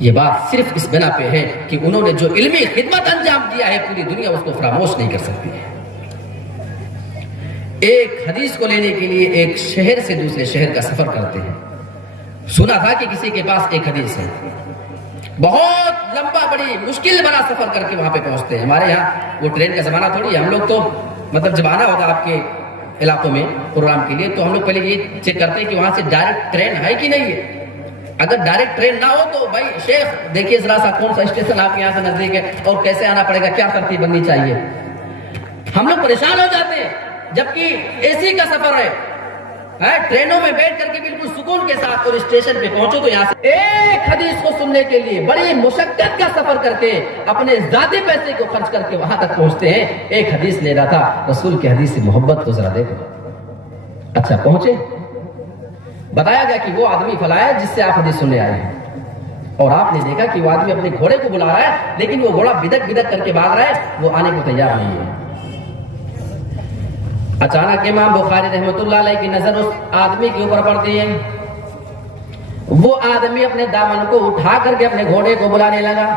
یہ بات صرف اس بنا پہ ہے کہ انہوں نے جو علمی خدمت انجام دیا ہے پوری دنیا اس کو فراموش نہیں کر سکتی ہے. ایک حدیث کو لینے کے لیے ایک شہر سے دوسرے شہر کا سفر کرتے ہیں. سنا تھا کہ کسی کے پاس ایک حدیث ہے، بہت لمبا بڑی مشکل بڑا سفر کر کے وہاں پہ پہنچتے ہیں. ہمارے یہاں وہ ٹرین کا زمانہ تھوڑی ہے، ہم لوگ تو مطلب جب آنا ہوتا آپ کے علاقوں میں پروگرام کے لیے تو ہم لوگ پہلے یہ چیک کرتے ہیں کہ وہاں سے ڈائریکٹ ٹرین ہے کہ نہیں ہے. اگر ڈائریکٹ ٹرین نہ ہو تو بھائی شیخ دیکھیے ذرا سا کون سا اسٹیشن آپ کے یہاں سے نزدیک ہے اور کیسے آنا پڑے گا، کیا ترتیب بننی چاہیے. ہم لوگ پریشان ہو جاتے ہیں جبکہ اے سی کا سفر ہے، ٹرینوں میں بیٹھ کر کے بالکل سکون کے ساتھ اور اسٹیشن پہ پہنچو تو یہاں سے ایک حدیث کو سننے کے لیے بڑی مشقت کا سفر کر کے اپنے ذاتی پیسے کو خرچ کر کے وہاں تک پہنچتے ہیں. ایک حدیث لینا تھا، رسول کی حدیث سے محبت تو ذرا دیکھو. اچھا پہنچے، بتایا گیا کہ وہ آدمی فلاں ہے جس سے آپ حدیث سننے آئے ہیں، اور آپ نے دیکھا کہ وہ آدمی اپنے گھوڑے کو بلا رہا ہے لیکن وہ گھوڑا بدک بدک کر کے بھاگ رہا ہے، وہ آنے کو تیار نہیں ہے. اچانک امام بخاری رحمۃ اللہ علیہ کی نظر اس آدمی کے اوپر پڑتی ہے. وہ آدمی اپنے دامن کو اٹھا کر کے اپنے گھوڑے کو بلانے لگا.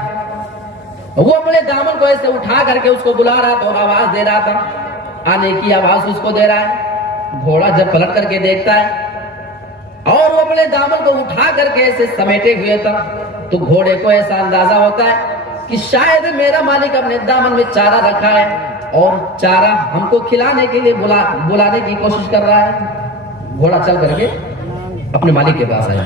وہ اپنے دامن کو ایسے اٹھا کر کے اس کو بلا رہا تھا اور آواز دے رہا تھا، آنے کی آواز اس کو دے رہا ہے. گھوڑا جب پلٹ کر کے دیکھتا ہے اور وہ اپنے دامن کو اٹھا کر کے ایسے سمیٹے ہوئے تھا تو گھوڑے کو ایسا اندازہ ہوتا ہے کہ شاید میرا مالک اپنے دامن میں چارہ رکھا ہے اور چارہ ہم کو کھلانے کے لیے بلانے کی کوشش کر رہا ہے. گھوڑا چل کر کے اپنے مالک کے پاس آیا.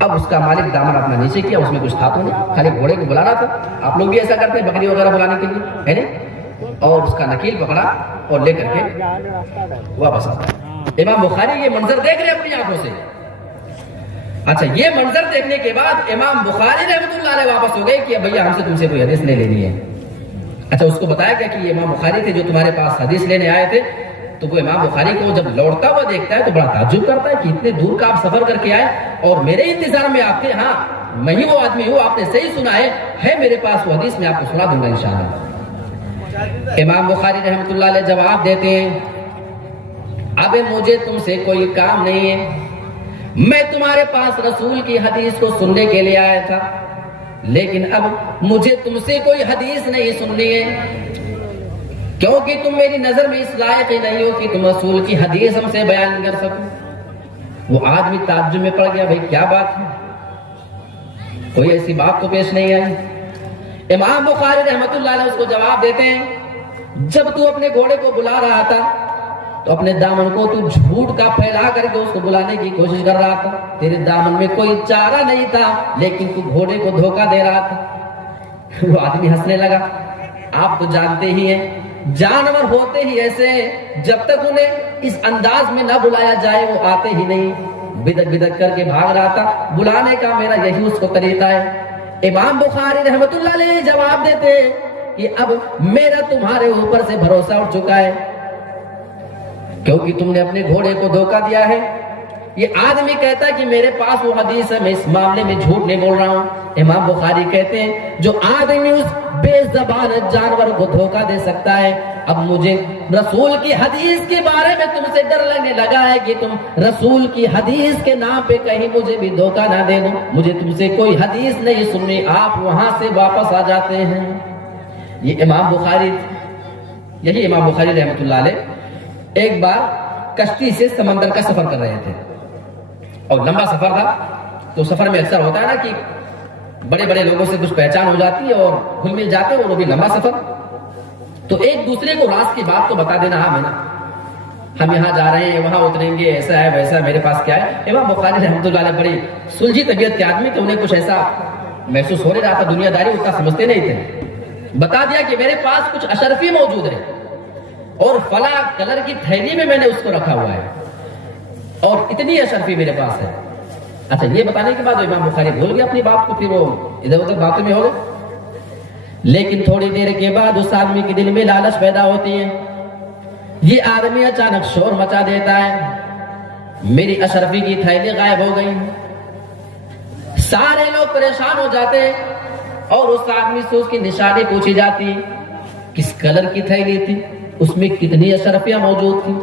اب اس کا مالک دامن اپنا نیچے کیا، اس میں کچھ تھا تو نہیں، خالی گھوڑے کو بلانا تھا. آپ لوگ بھی ایسا کرتے ہیں بکری وغیرہ بلانے کے لیے ہے نا، اور اس کا نکیل پکڑا اور لے کر کے واپس آتا. امام بخاری یہ منظر دیکھ رہے اپنی آنکھوں سے. اچھا یہ منظر دیکھنے کے بعد امام بخاری رحمۃ اللہ علیہ واپس ہو گئے کہ بھیا ہم سے تم سے کوئی حدیث نہیں لینی ہے. اچھا اس کو بتایا گیا کہ یہ امام بخاری تھے جو تمہارے پاس حدیث لینے آئے تھے. تو وہ امام بخاری کو جب لوٹتا ہوا دیکھتا ہے تو بڑا تعجب کرتا ہے کہ اتنے دور کا آپ سفر کر کے آئے اور میرے انتظار میں آپ تھے. ہاں میں ہی وہ آدمی ہوں، آپ نے صحیح سنا ہے میرے پاس وہ حدیث، میں آپ کو سنا دوں گا انشاءاللہ. امام بخاری رحمۃ اللہ علیہ جواب دیتے ہیں، اب مجھے تم سے کوئی کام نہیں ہے، میں تمہارے پاس رسول کی حدیث کو سننے کے لیے آیا تھا، لیکن اب مجھے تم سے کوئی حدیث نہیں سننی ہے کیونکہ تم میری نظر میں اس لائق ہی نہیں ہو کہ تم رسول کی حدیث ہم سے بیان کر سکو. وہ آدمی تعجب میں پڑ گیا، بھائی کیا بات ہے، کوئی ایسی بات تو پیش نہیں آئی. امام بخاری رحمۃ اللہ علیہ اس کو جواب دیتے ہیں، جب تو اپنے گھوڑے کو بلا رہا تھا تو اپنے دامن کو تو جھوٹ کا پھیلا کر کے اس کو بلانے کی کوشش کر رہا تھا. تیرے دامن میں کوئی چارہ نہیں تھا لیکن تو گھوڑے کو دھوکہ دے رہا تھا. وہ آدمی ہنسنے لگا. آپ تو جانتے ہی ہیں جانور ہوتے ہی ایسے ہیں، جب تک انہیں اس انداز میں نہ بلایا جائے وہ آتے ہی نہیں. بدک بدک کر کے بھاگ رہا تھا، بلانے کا میرا یہی اس کو طریقہ ہے. امام بخاری رحمۃ اللہ علیہ جواب دیتے کہ اب میرا تمہارے اوپر سے بھروسہ اٹھ چکا ہے کیونکہ تم نے اپنے گھوڑے کو دھوکہ دیا ہے. یہ آدمی کہتا ہے کہ میرے پاس وہ حدیث ہے، میں اس معاملے میں جھوٹ نہیں بول رہا ہوں. امام بخاری کہتے ہیں جو آدمی اس بے زبان جانور کو دھوکہ دے سکتا ہے، اب مجھے رسول کی حدیث کے بارے میں تم سے ڈر لگنے لگا ہے کہ تم رسول کی حدیث کے نام پہ کہیں مجھے بھی دھوکہ نہ دے دو. مجھے تم سے کوئی حدیث نہیں سننی. آپ وہاں سے واپس آ جاتے ہیں. یہ امام بخاری، یہی امام بخاری رحمۃ اللہ علیہ ایک بار کشتی سے سمندر کا سفر کر رہے تھے. اور لمبا سفر تھا، تو سفر میں اکثر ہوتا ہے نا کہ بڑے بڑے لوگوں سے کچھ پہچان ہو جاتی ہے اور گھل مل جاتے ہیں، وہ بھی لمبا سفر. تو ایک دوسرے کو راز کی بات تو بتا دینا. ہاں میں نا ہم یہاں جا رہے ہیں، وہاں اتریں گے، ایسا ہے ویسا ہے، میرے پاس کیا ہے. امام بخاری رحمۃ اللہ علیہ بڑی سلجھی طبیعت کے آدمی تھے، انہیں کچھ ایسا محسوس ہو نہیں رہا تھا، دنیا داری اتنا سمجھتے نہیں تھے. بتا دیا کہ میرے پاس کچھ اشرفی موجود ہے اور فلاں کلر کی تھیلی میں نے اس کو رکھا ہوا ہے اور اتنی اشرفی میرے پاس ہے. اچھا یہ بتانے کے بعد امام بخاری بھول گیا اپنی بات کو، پھر وہ ادھر ادھر باتوں میں ہو گئے. لیکن تھوڑی دیر کے بعد اس آدمی کے دل میں لالچ پیدا ہوتی ہے. یہ آدمی اچانک شور مچا دیتا ہے، میری اشرفی کی تھیلی غائب ہو گئی. سارے لوگ پریشان ہو جاتے ہیں اور اس آدمی سے اس کی نشانی پوچھی جاتی، کس کلر کی تھیلی تھی، اس میں کتنی اشرفیاں موجود تھی.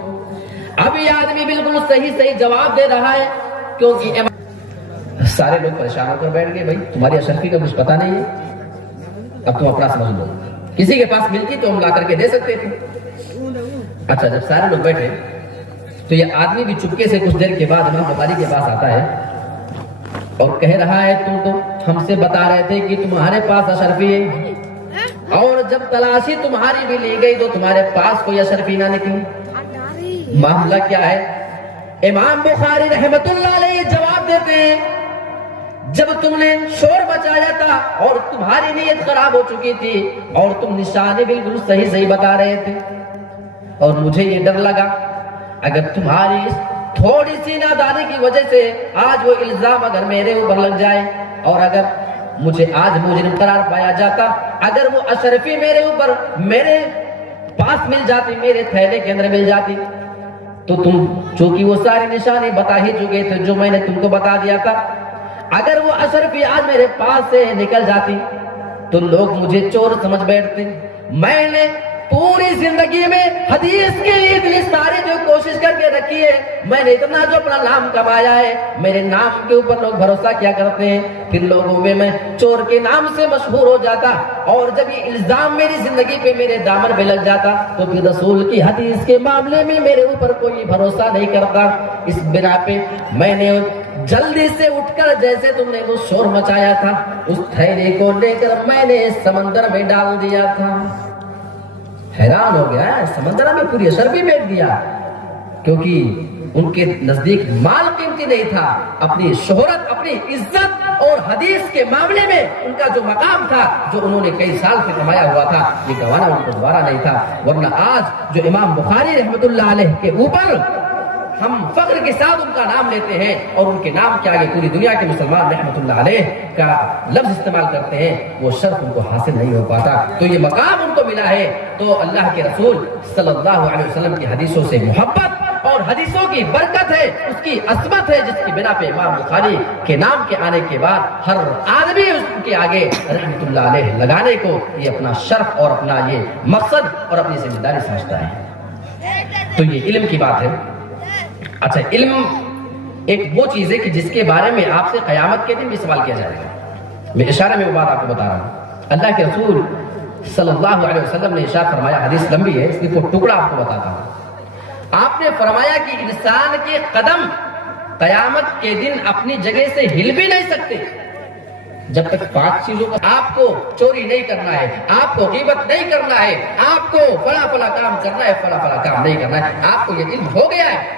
اب یہ آدمی بالکل صحیح جواب دے رہا ہے، کیونکہ سارے لوگ پریشان ہو کر بیٹھ گئے. بھائی تمہاری اشرفی کا کچھ پتا نہیں ہے، اب تم اپنا سمجھ لو. کسی کے پاس ملتی تو ہم لا کر کے دے سکتے تھے. اچھا جب سارے لوگ بیٹھے تو یہ آدمی بھی چپکے سے کچھ دیر کے بعد امام بخاری کے پاس آتا ہے اور کہہ رہا ہے تم تو ہم سے بتا رہے تھے کہ تمہارے پاس اشرفی ہے، اور جب تلاشی تمہاری بھی لی گئی تو تمہارے پاس کوئی اشرفی نہ نکلی. معاملہ کیا ہے؟ امام بخاری رحمت اللہ علیہ جواب دیتے ہیں، جب تم نے شور مچایا تھا اور تمہاری نیت خراب ہو چکی تھی اور تم نشانے بالکل صحیح بتا رہے تھے، اور مجھے یہ ڈر لگا اگر تمہاری اس تھوڑی سی نادانی کی وجہ سے آج وہ الزام اگر میرے اوپر لگ جائے اور اگر مجھے آج مجرم قرار پایا جاتا، اگر وہ اشرفی میرے اوپر میرے پاس مل جاتی، میرے تھیلے کے اندر مل جاتی، تو تم چونکہ وہ ساری نشانی بتا ہی چکے تھے جو میں نے تم کو بتا دیا تھا، اگر وہ اشرفی آج میرے پاس سے نکل جاتی تو لوگ مجھے چور سمجھ بیٹھتے. میں نے پوری زندگی میں حدیث کے لیے اتنی ساری جو کوشش کر کے رکھی ہے، میں نے اتنا جو اپنا نام کمایا ہے، میرے نام کے اوپر لوگ بھروسہ کیا کرتے ہیں، پھر لوگوں میں چور کے نام سے مشہور ہو جاتا، اور جب یہ الزام میری زندگی پہ میرے دامن پہ لگ جاتا تو پھر رسول کی حدیث کے معاملے میں میرے اوپر کوئی بھروسہ نہیں کرتا. اس بنا پہ میں نے جلدی سے اٹھ کر جیسے تم نے وہ شور مچایا تھا اس تھیلی کو لے کر میں نے سمندر میں ڈال دیا تھا. حیران ہو گیا ہے، سمندر میں پوری اشرفی بیچ دیا، کیونکہ ان کے نزدیک مال قیمتی نہیں تھا، اپنی شہرت، اپنی عزت اور حدیث کے معاملے میں ان کا جو مقام تھا جو انہوں نے کئی سال سے کمایا ہوا تھا، یہ گوانا ان کو دوبارہ نہیں تھا. ورنہ آج جو امام بخاری رحمت اللہ علیہ کے اوپر ہم فخر کے ساتھ ان کا نام لیتے ہیں اور ان کے نام کے آگے پوری دنیا کے مسلمان رحمت اللہ علیہ کا لفظ استعمال کرتے ہیں، وہ شرف ان کو حاصل نہیں ہو پاتا. تو یہ مقام ان کو ملا ہے تو اللہ کے رسول صلی اللہ علیہ وسلم کی حدیثوں سے محبت اور حدیثوں کی برکت ہے، اس کی عظمت ہے، جس کی بنا پہ امام بخاری کے نام کے آنے کے بعد ہر آدمی اس کے آگے رحمت اللہ علیہ لگانے کو یہ اپنا شرف اور اپنا یہ مقصد اور اپنی ذمہ داری سمجھتا ہے. تو یہ علم کی بات ہے. اچھا علم ایک وہ چیز ہے کہ جس کے بارے میں آپ سے قیامت کے دن بھی سوال کیا جائے گا. میں اشارے میں وہ بات آپ کو بتا رہا ہوں. اللہ کے رسول صلی اللہ علیہ وسلم نے ارشاد فرمایا، حدیث لمبی ہے اس لیے ٹکڑا آپ کو بتاتا ہوں. آپ نے فرمایا کہ انسان کے قدم قیامت کے دن اپنی جگہ سے ہل بھی نہیں سکتے جب تک 5 چیزوں کا آپ کو چوری نہیں کرنا ہے، آپ کو غیبت نہیں کرنا ہے، آپ کو فلاں کام کرنا ہے، فلاں کام نہیں کرنا ہے. آپ کو یہ علم ہو گیا ہے.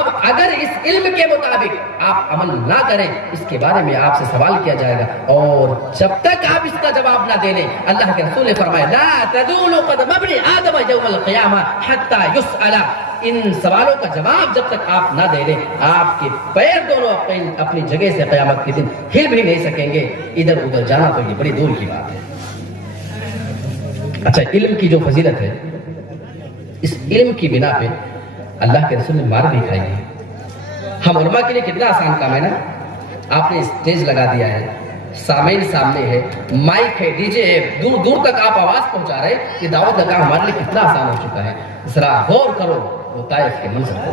اب اگر اس علم کے مطابق آپ عمل نہ کریں، اس کے بارے میں آپ سے سوال کیا جائے گا، اور جب تک آپ اس کا جواب نہ دیں، اللہ کے رسول نے فرمایا لا تزول قدم ابن آدم یوم القیامہ حتی یسأل. ان سوالوں کا جواب جب تک آپ نہ دے دیں، آپ کے پیر دونوں اپنی جگہ سے قیامت کے دن ہل بھی نہیں سکیں گے. ادھر ادھر جانا تو یہ بڑی دور کی بات ہے. اچھا علم کی جو فضیلت ہے، اس علم کی بنا پہ اللہ کے رسول نے مار بھی کھائی ہے. ہم علماء کے لیے کتنا آسان کام ہے نا. آپ نے اسٹیج لگا دیا ہے، سامعین سامنے ہے، مائک ہے، ڈی جے ہے، دور دور تک آپ آواز پہنچا رہے. یہ دعوت کا کام ہمارے لیے کتنا آسان ہو چکا ہے. ذرا غور کرو وہ طائف کے منظر کو.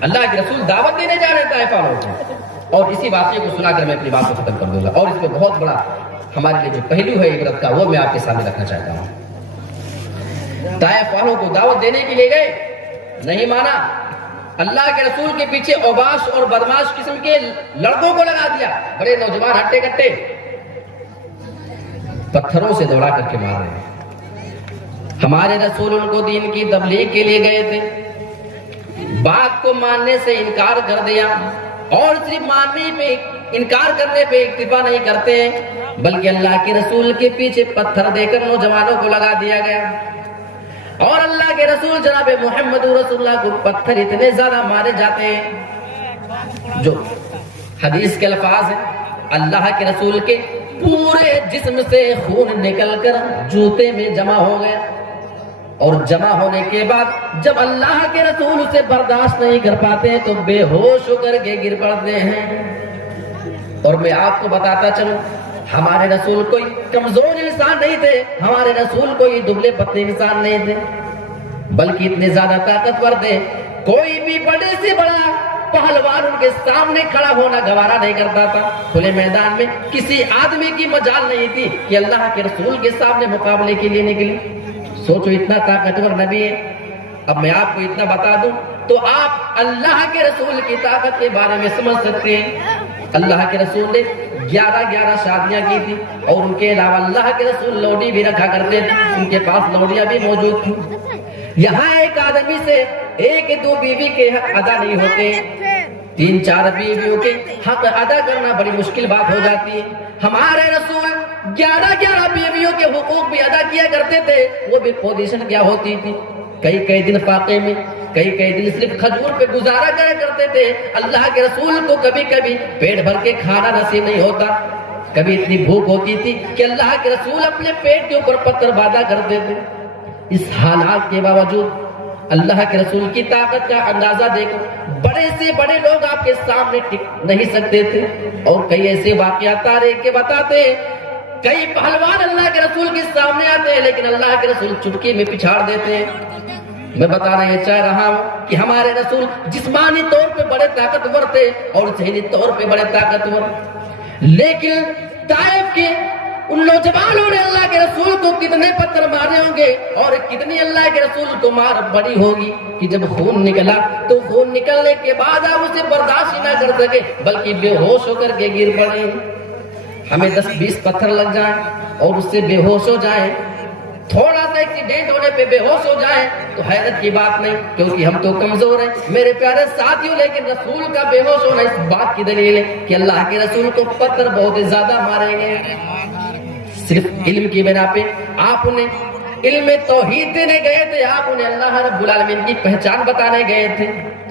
اللہ کے رسول دعوت دینے جا رہے ہیں طائف والوں کو، اور اسی واقعے کو سنا کر میں اپنی بات کو ختم کر دوں گا. اور اس میں بہت بڑا ہمارے لیے جو پہلو ہے عبرت کا، وہ میں آپ کے سامنے رکھنا چاہتا ہوں. طائف والوں کو دعوت دینے کے لیے گئے، نہیں مانا. اللہ کے رسول کے پیچھے اوباش اور بدماش قسم کے لڑکوں کو لگا دیا، بڑے نوجوان ہٹے کٹے، پتھروں سے دوڑا کر کے مار رہے ہیں۔ ہمارے رسول ان کو دین کی تبلیغ کے لیے گئے تھے، بات کو ماننے سے انکار کر دیا، اور صرف ماننے پہ انکار کرنے پہ اکتفا نہیں کرتے ہیں، بلکہ اللہ کے رسول کے پیچھے پتھر دے کر نوجوانوں کو لگا دیا گیا، اور اللہ کے رسول جناب محمد رسول اللہ کو پتھر اتنے زیادہ مارے جاتے ہیں، جو حدیث کے الفاظ ہیں، اللہ کے رسول کے پورے جسم سے خون نکل کر جوتے میں جمع ہو گیا، اور جمع ہونے کے بعد جب اللہ کے رسول اسے برداشت نہیں کر پاتے ہیں تو بے ہوش ہو کر کے گر پڑتے ہیں۔ اور میں آپ کو بتاتا چلوں، ہمارے رسول کوئی کمزور انسان نہیں تھے، ہمارے رسول کوئی دبلے پتلے انسان نہیں تھے، بلکہ اتنے زیادہ طاقتور تھے، کوئی بھی بڑے سے بڑا پہلوان ان کے سامنے کھڑا ہونا گوارا نہیں کرتا تھا۔ کھلے میدان میں کسی آدمی کی مجال نہیں تھی کہ اللہ کے رسول کے سامنے مقابلے کے لیے نکلے۔ سوچو اتنا طاقتور نبی ہے۔ اب میں آپ کو اتنا بتا دوں تو آپ اللہ کے رسول کی طاقت کے بارے میں سمجھ سکتے ہیں۔ اللہ کے رسول نے 11 شادیاں کی تھی، اور ان کے علاوہ اللہ کے رسول لوڈی بھی رکھا کرتے تھے، ان کے پاس لوڈیاں بھی موجود تھیں۔ یہاں ایک آدمی سے 1-2 بیوی کے حق ادا نہیں ہوتے، 3-4 بیویوں کے حق ادا کرنا بڑی مشکل بات ہو جاتی ہے۔ ہمارے رسول 11 بیویوں کے حقوق بھی ادا کیا کرتے تھے، وہ بھی پوزیشن کیا ہوتی تھی، کئی دن فاقے میں، کئی دن صرف کھجور پہ گزارا کرا کرتے تھے۔ اللہ کے رسول کو کبھی پیٹ بھر کے کھانا نصیب نہیں ہوتا، کبھی اتنی بھوک ہوتی تھی کہ اللہ کے رسول اپنے پیٹ کے اوپر پتھر باندھا کرتے تھے۔ اس حالات کے باوجود اللہ کے رسول کی طاقت کا اندازہ دیکھو، بڑے سے بڑے لوگ آپ کے سامنے ٹک نہیں سکتے تھے، اور کئی ایسے واقعات تاریخ کے بتاتے ہیں، کئی پہلوان اللہ کے رسول کے سامنے آتے ہیں لیکن اللہ کے رسول چٹکی میں پچھاڑ دیتے ہیں۔ میں بتانا یہ چاہ رہا ہوں کہ ہمارے رسول جسمانی طور پہ بڑے طاقتور تھے اور ذہنی طور پہ بڑے طاقتور، لیکن طائف کے ان نوجوانوں نے اللہ کے رسول کو کتنے پتھر مارے ہوں گے، اور کتنی اللہ کے رسول کو مار پڑی ہوگی کہ جب خون نکلا تو خون نکلنے کے بعد آپ اسے برداشت ہی نہ کر سکے، بلکہ بے ہوش ہو کر کے گر پڑے۔ ہمیں 10-20 پتھر لگ جائیں اور اس سے بے ہوش ہو جائیں، تھوڑا سا ایکسیڈنٹ ہونے پہ بے ہوش ہو جائیں تو حیرت کی بات نہیں، کیونکہ ہم تو کمزور ہیں میرے پیارے ساتھیوں، لیکن رسول کا بے ہوش ہونا اس بات کی دلیل ہے کہ اللہ کے رسول کو پتھر بہت زیادہ ماریں گے۔ صرف علم کی بنا پہ آپ انہیں علم توحید دینے گئے تھے، آپ انہیں اللہ رب العالمین کی پہچان بتانے گئے تھے،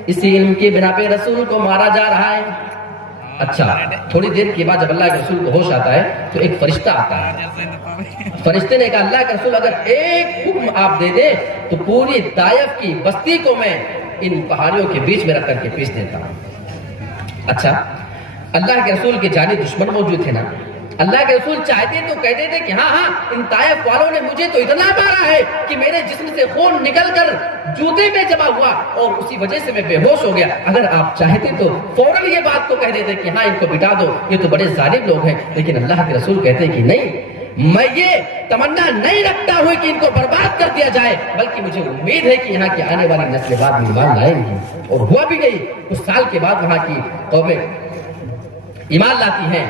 اسی علم کی بنا پہ رسول کو مارا جا رہا ہے۔ اچھا، تھوڑی دیر کے بعد جب اللہ کے رسول کو ہوش آتا ہے تو ایک فرشتہ آتا ہے۔ فرشتے نے کہا اللہ کے رسول اگر ایک حکم آپ دے دیں تو پوری طائف کی بستی کو میں ان پہاڑیوں کے بیچ میں رکھ کر کے پیس دیتا ہوں۔ اچھا، اللہ کے رسول کے جانی دشمن موجود تھے نا، اللہ کے رسول چاہتے تو کہتے تھے کہ ہاں ان طائف والوں نے مجھے تو اتنا مارا ہے کہ میرے جسم سے خون نکل کر جوتے میں جمع ہوا اور اسی وجہ سے میں بے ہوش ہو گیا۔ اگر آپ چاہتے تو فوراً یہ بات کو کہہ دیتے کہ ہاں ان کو بٹا دو، یہ تو بڑے ظالم لوگ ہیں، لیکن اللہ کے رسول کہتے ہیں کہ نہیں، میں یہ تمنا نہیں رکھتا ہوں کہ ان کو برباد کر دیا جائے، بلکہ مجھے امید ہے کہ یہاں کی آنے والی نسلیں بعد میں ایمان لائیں گی۔ اور ہوا بھی گئی، کچھ سال کے بعد وہاں کی قومیں ایمان لاتی ہیں،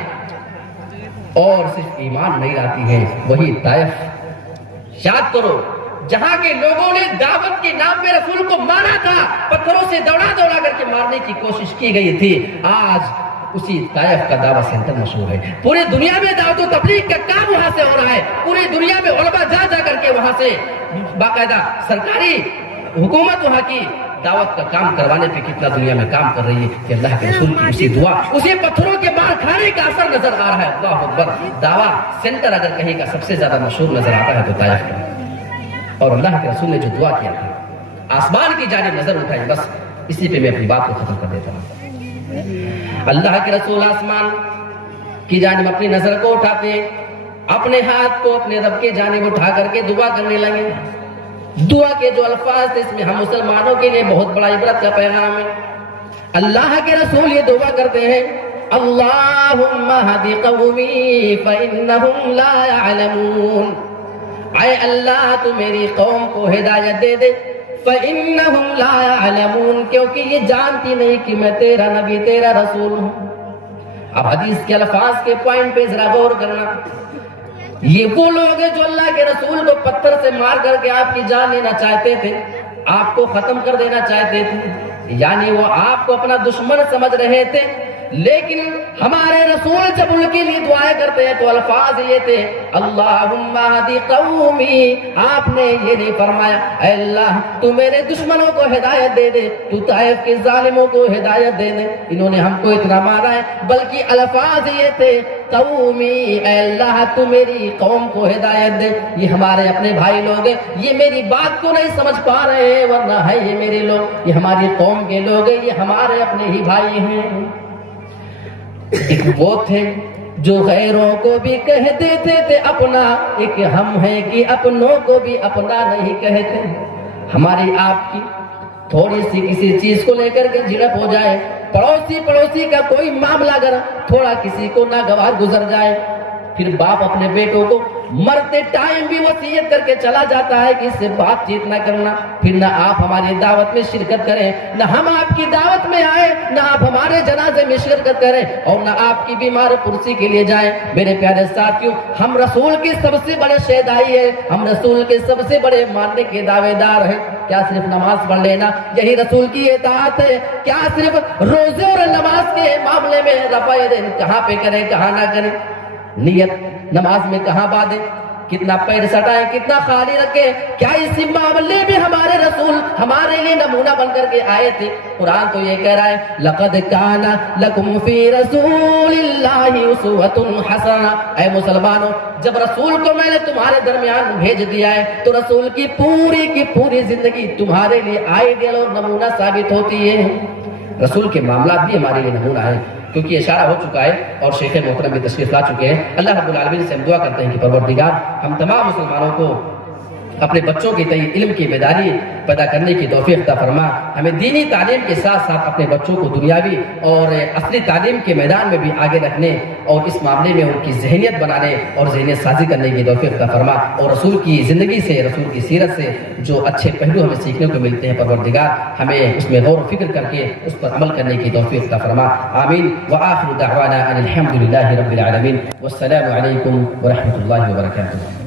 اور صرف ایمان نہیں لاتی ہیں، وہی طائف یاد کرو جہاں کے لوگوں نے دعوت کے نام پہ رسول کو مارا تھا، پتھروں سے دوڑا کر کے مارنے کی کوشش کی گئی تھی، آج اسی طائف کا دعوت سینٹر مشہور ہے۔ پوری دنیا میں دعوت و تبلیغ کا کام وہاں سے ہو رہا ہے، پوری دنیا میں علماء جا کر کے وہاں سے باقاعدہ سرکاری حکومت وہاں کی دعوت کا کام کروانے پہ کتنا دنیا میں کام کر رہی ہے کہ اللہ کے رسول کی اسی دعا، اسی پتھروں کے مار کھانے کا اثر نظر آ رہا ہے۔ اللہ اکبر، دعوت سینٹر اگر کہیں کا سب سے زیادہ مشہور نظر آتا ہے تو طائف کا، اور اللہ کے رسول نے جو دعا کیا تھا، آسمان کی جانب نظر اٹھائی، بس اسی پہ میں اپنی بات کو ختم کر دیتا ہوں۔ اللہ کے رسول آسمان کی جانب اپنی نظر کو اٹھاتے ہیں، اپنے ہاتھ کو اپنے رب کے جانب اٹھا کر کے دعا کرنے لگے۔ دعا کے جو الفاظ تھے اس میں ہم مسلمانوں کے لیے بہت بڑا عبرت کا پیغام ہے۔ اللہ کے رسول یہ دعا کرتے ہیں، اللہم ہدی قومی فإنہم لا يعلمون، اے اللہ تو میری قوم کو ہدایت دے دے، فإنهم لا يعلمون، کیونکہ یہ جانتی نہیں کہ میں تیرا نبی تیرا رسول ہوں۔ اب حدیث کے الفاظ کے پوائنٹ پہ ذرا غور کرنا، یہ وہ لوگ ہیں جو اللہ کے رسول کو پتھر سے مار کر کے آپ کی جان لینا چاہتے تھے، آپ کو ختم کر دینا چاہتے تھے، یعنی وہ آپ کو اپنا دشمن سمجھ رہے تھے، لیکن ہمارے رسول جب ان کے لیے دعائیں کرتے ہیں تو الفاظ یہ تھے اللہم اہدی قومی، آپ نے یہ نہیں فرمایا اے اللہ تو میرے دشمنوں کو ہدایت دے دے، تو طائف کے ظالموں کو ہدایت دے دے، انہوں نے ہم کو اتنا مارا ہے، بلکہ الفاظ یہ تھے قومی، اے اللہ تو میری قوم کو ہدایت دے، یہ ہمارے اپنے بھائی لوگ ہیں، یہ میری بات کو نہیں سمجھ پا رہے ہیں، ورنہ ہے یہ میرے لوگ، یہ ہماری قوم کے لوگ ہیں، یہ ہمارے اپنے ہی بھائی ہیں۔ ایک وہ تھے جو غیروں کو بھی کہہ دیتے تھے اپنا، ایک ہم ہیں کہ اپنوں کو بھی اپنا نہیں کہتے۔ ہماری آپ کی تھوڑی سی کسی چیز کو لے کر کے جھڑپ ہو جائے، پڑوسی کا کوئی معاملہ اگر تھوڑا کسی کو ناگوار گزر جائے، پھر باپ اپنے بیٹوں کو مرتے ٹائم بھی وصیت کر کے چلا جاتا ہے کہ اس سے بات چیت نہ کرنا، پھر نہ آپ ہماری دعوت میں شرکت کریں، نہ ہم آپ کی دعوت میں آئیں، نہ آپ ہمارے جنازے میں شرکت کریں، اور نہ آپ کی بیمار پرسی کے لیے جائیں۔ میرے پیارے ساتھیوں، ہم رسول کے سب سے بڑے شہدائی ہیں، ہم رسول کے سب سے بڑے ماننے کے دعوے دار ہیں۔ کیا صرف نماز پڑھ لینا یہی رسول کی اطاعت ہے؟ کیا صرف روزے اور نماز کے معاملے میں رفع دین کہاں پہ کریں کہاں نہ کریں؟ نیت نماز میں کہاں باندھیں، کتنا پیر سٹائیں، کتنا خالی رکھیں؟ کیا اسی معاملے میں ہمارے رسول ہمارے لیے نمونہ بن کر کے آئے تھے؟ قرآن تو یہ کہہ رہا ہے لَقَدْ كَانَ لَكُمْ فِي رَسُولِ اللَّهِ أُسْوَةٌ حَسَنَةٌ، اے مسلمانوں جب رسول کو میں نے تمہارے درمیان بھیج دیا ہے تو رسول کی پوری زندگی تمہارے لیے آئیڈیل اور نمونہ ثابت ہوتی ہے۔ رسول کے معاملات بھی ہمارے لیے نمونہ ہے، کیونکہ اشارہ ہو چکا ہے اور شیخ محترم بھی تشریف لا چکے ہیں۔ اللہ رب العالمین سے ہم دعا کرتے ہیں کہ پروردگار ہم تمام مسلمانوں کو اپنے بچوں کی تئیں علم کی بیداری پیدا کرنے کی توفیق عطا فرما، ہمیں دینی تعلیم کے ساتھ ساتھ اپنے بچوں کو دنیاوی اور اصلی تعلیم کے میدان میں بھی آگے رکھنے اور اس معاملے میں ان کی ذہنیت بنانے اور ذہنیت سازی کرنے کی توفیق عطا فرما، اور رسول کی زندگی سے رسول کی سیرت سے جو اچھے پہلو ہمیں سیکھنے کو ملتے ہیں پروردگار ہمیں اس میں غور و فکر کر کے اس پر عمل کرنے کی توفیق عطا فرما، آمین۔ وآخر دعوانا ان الحمد للہ رب العالمین، والسلام علیکم ورحمۃ اللہ وبرکاتہ۔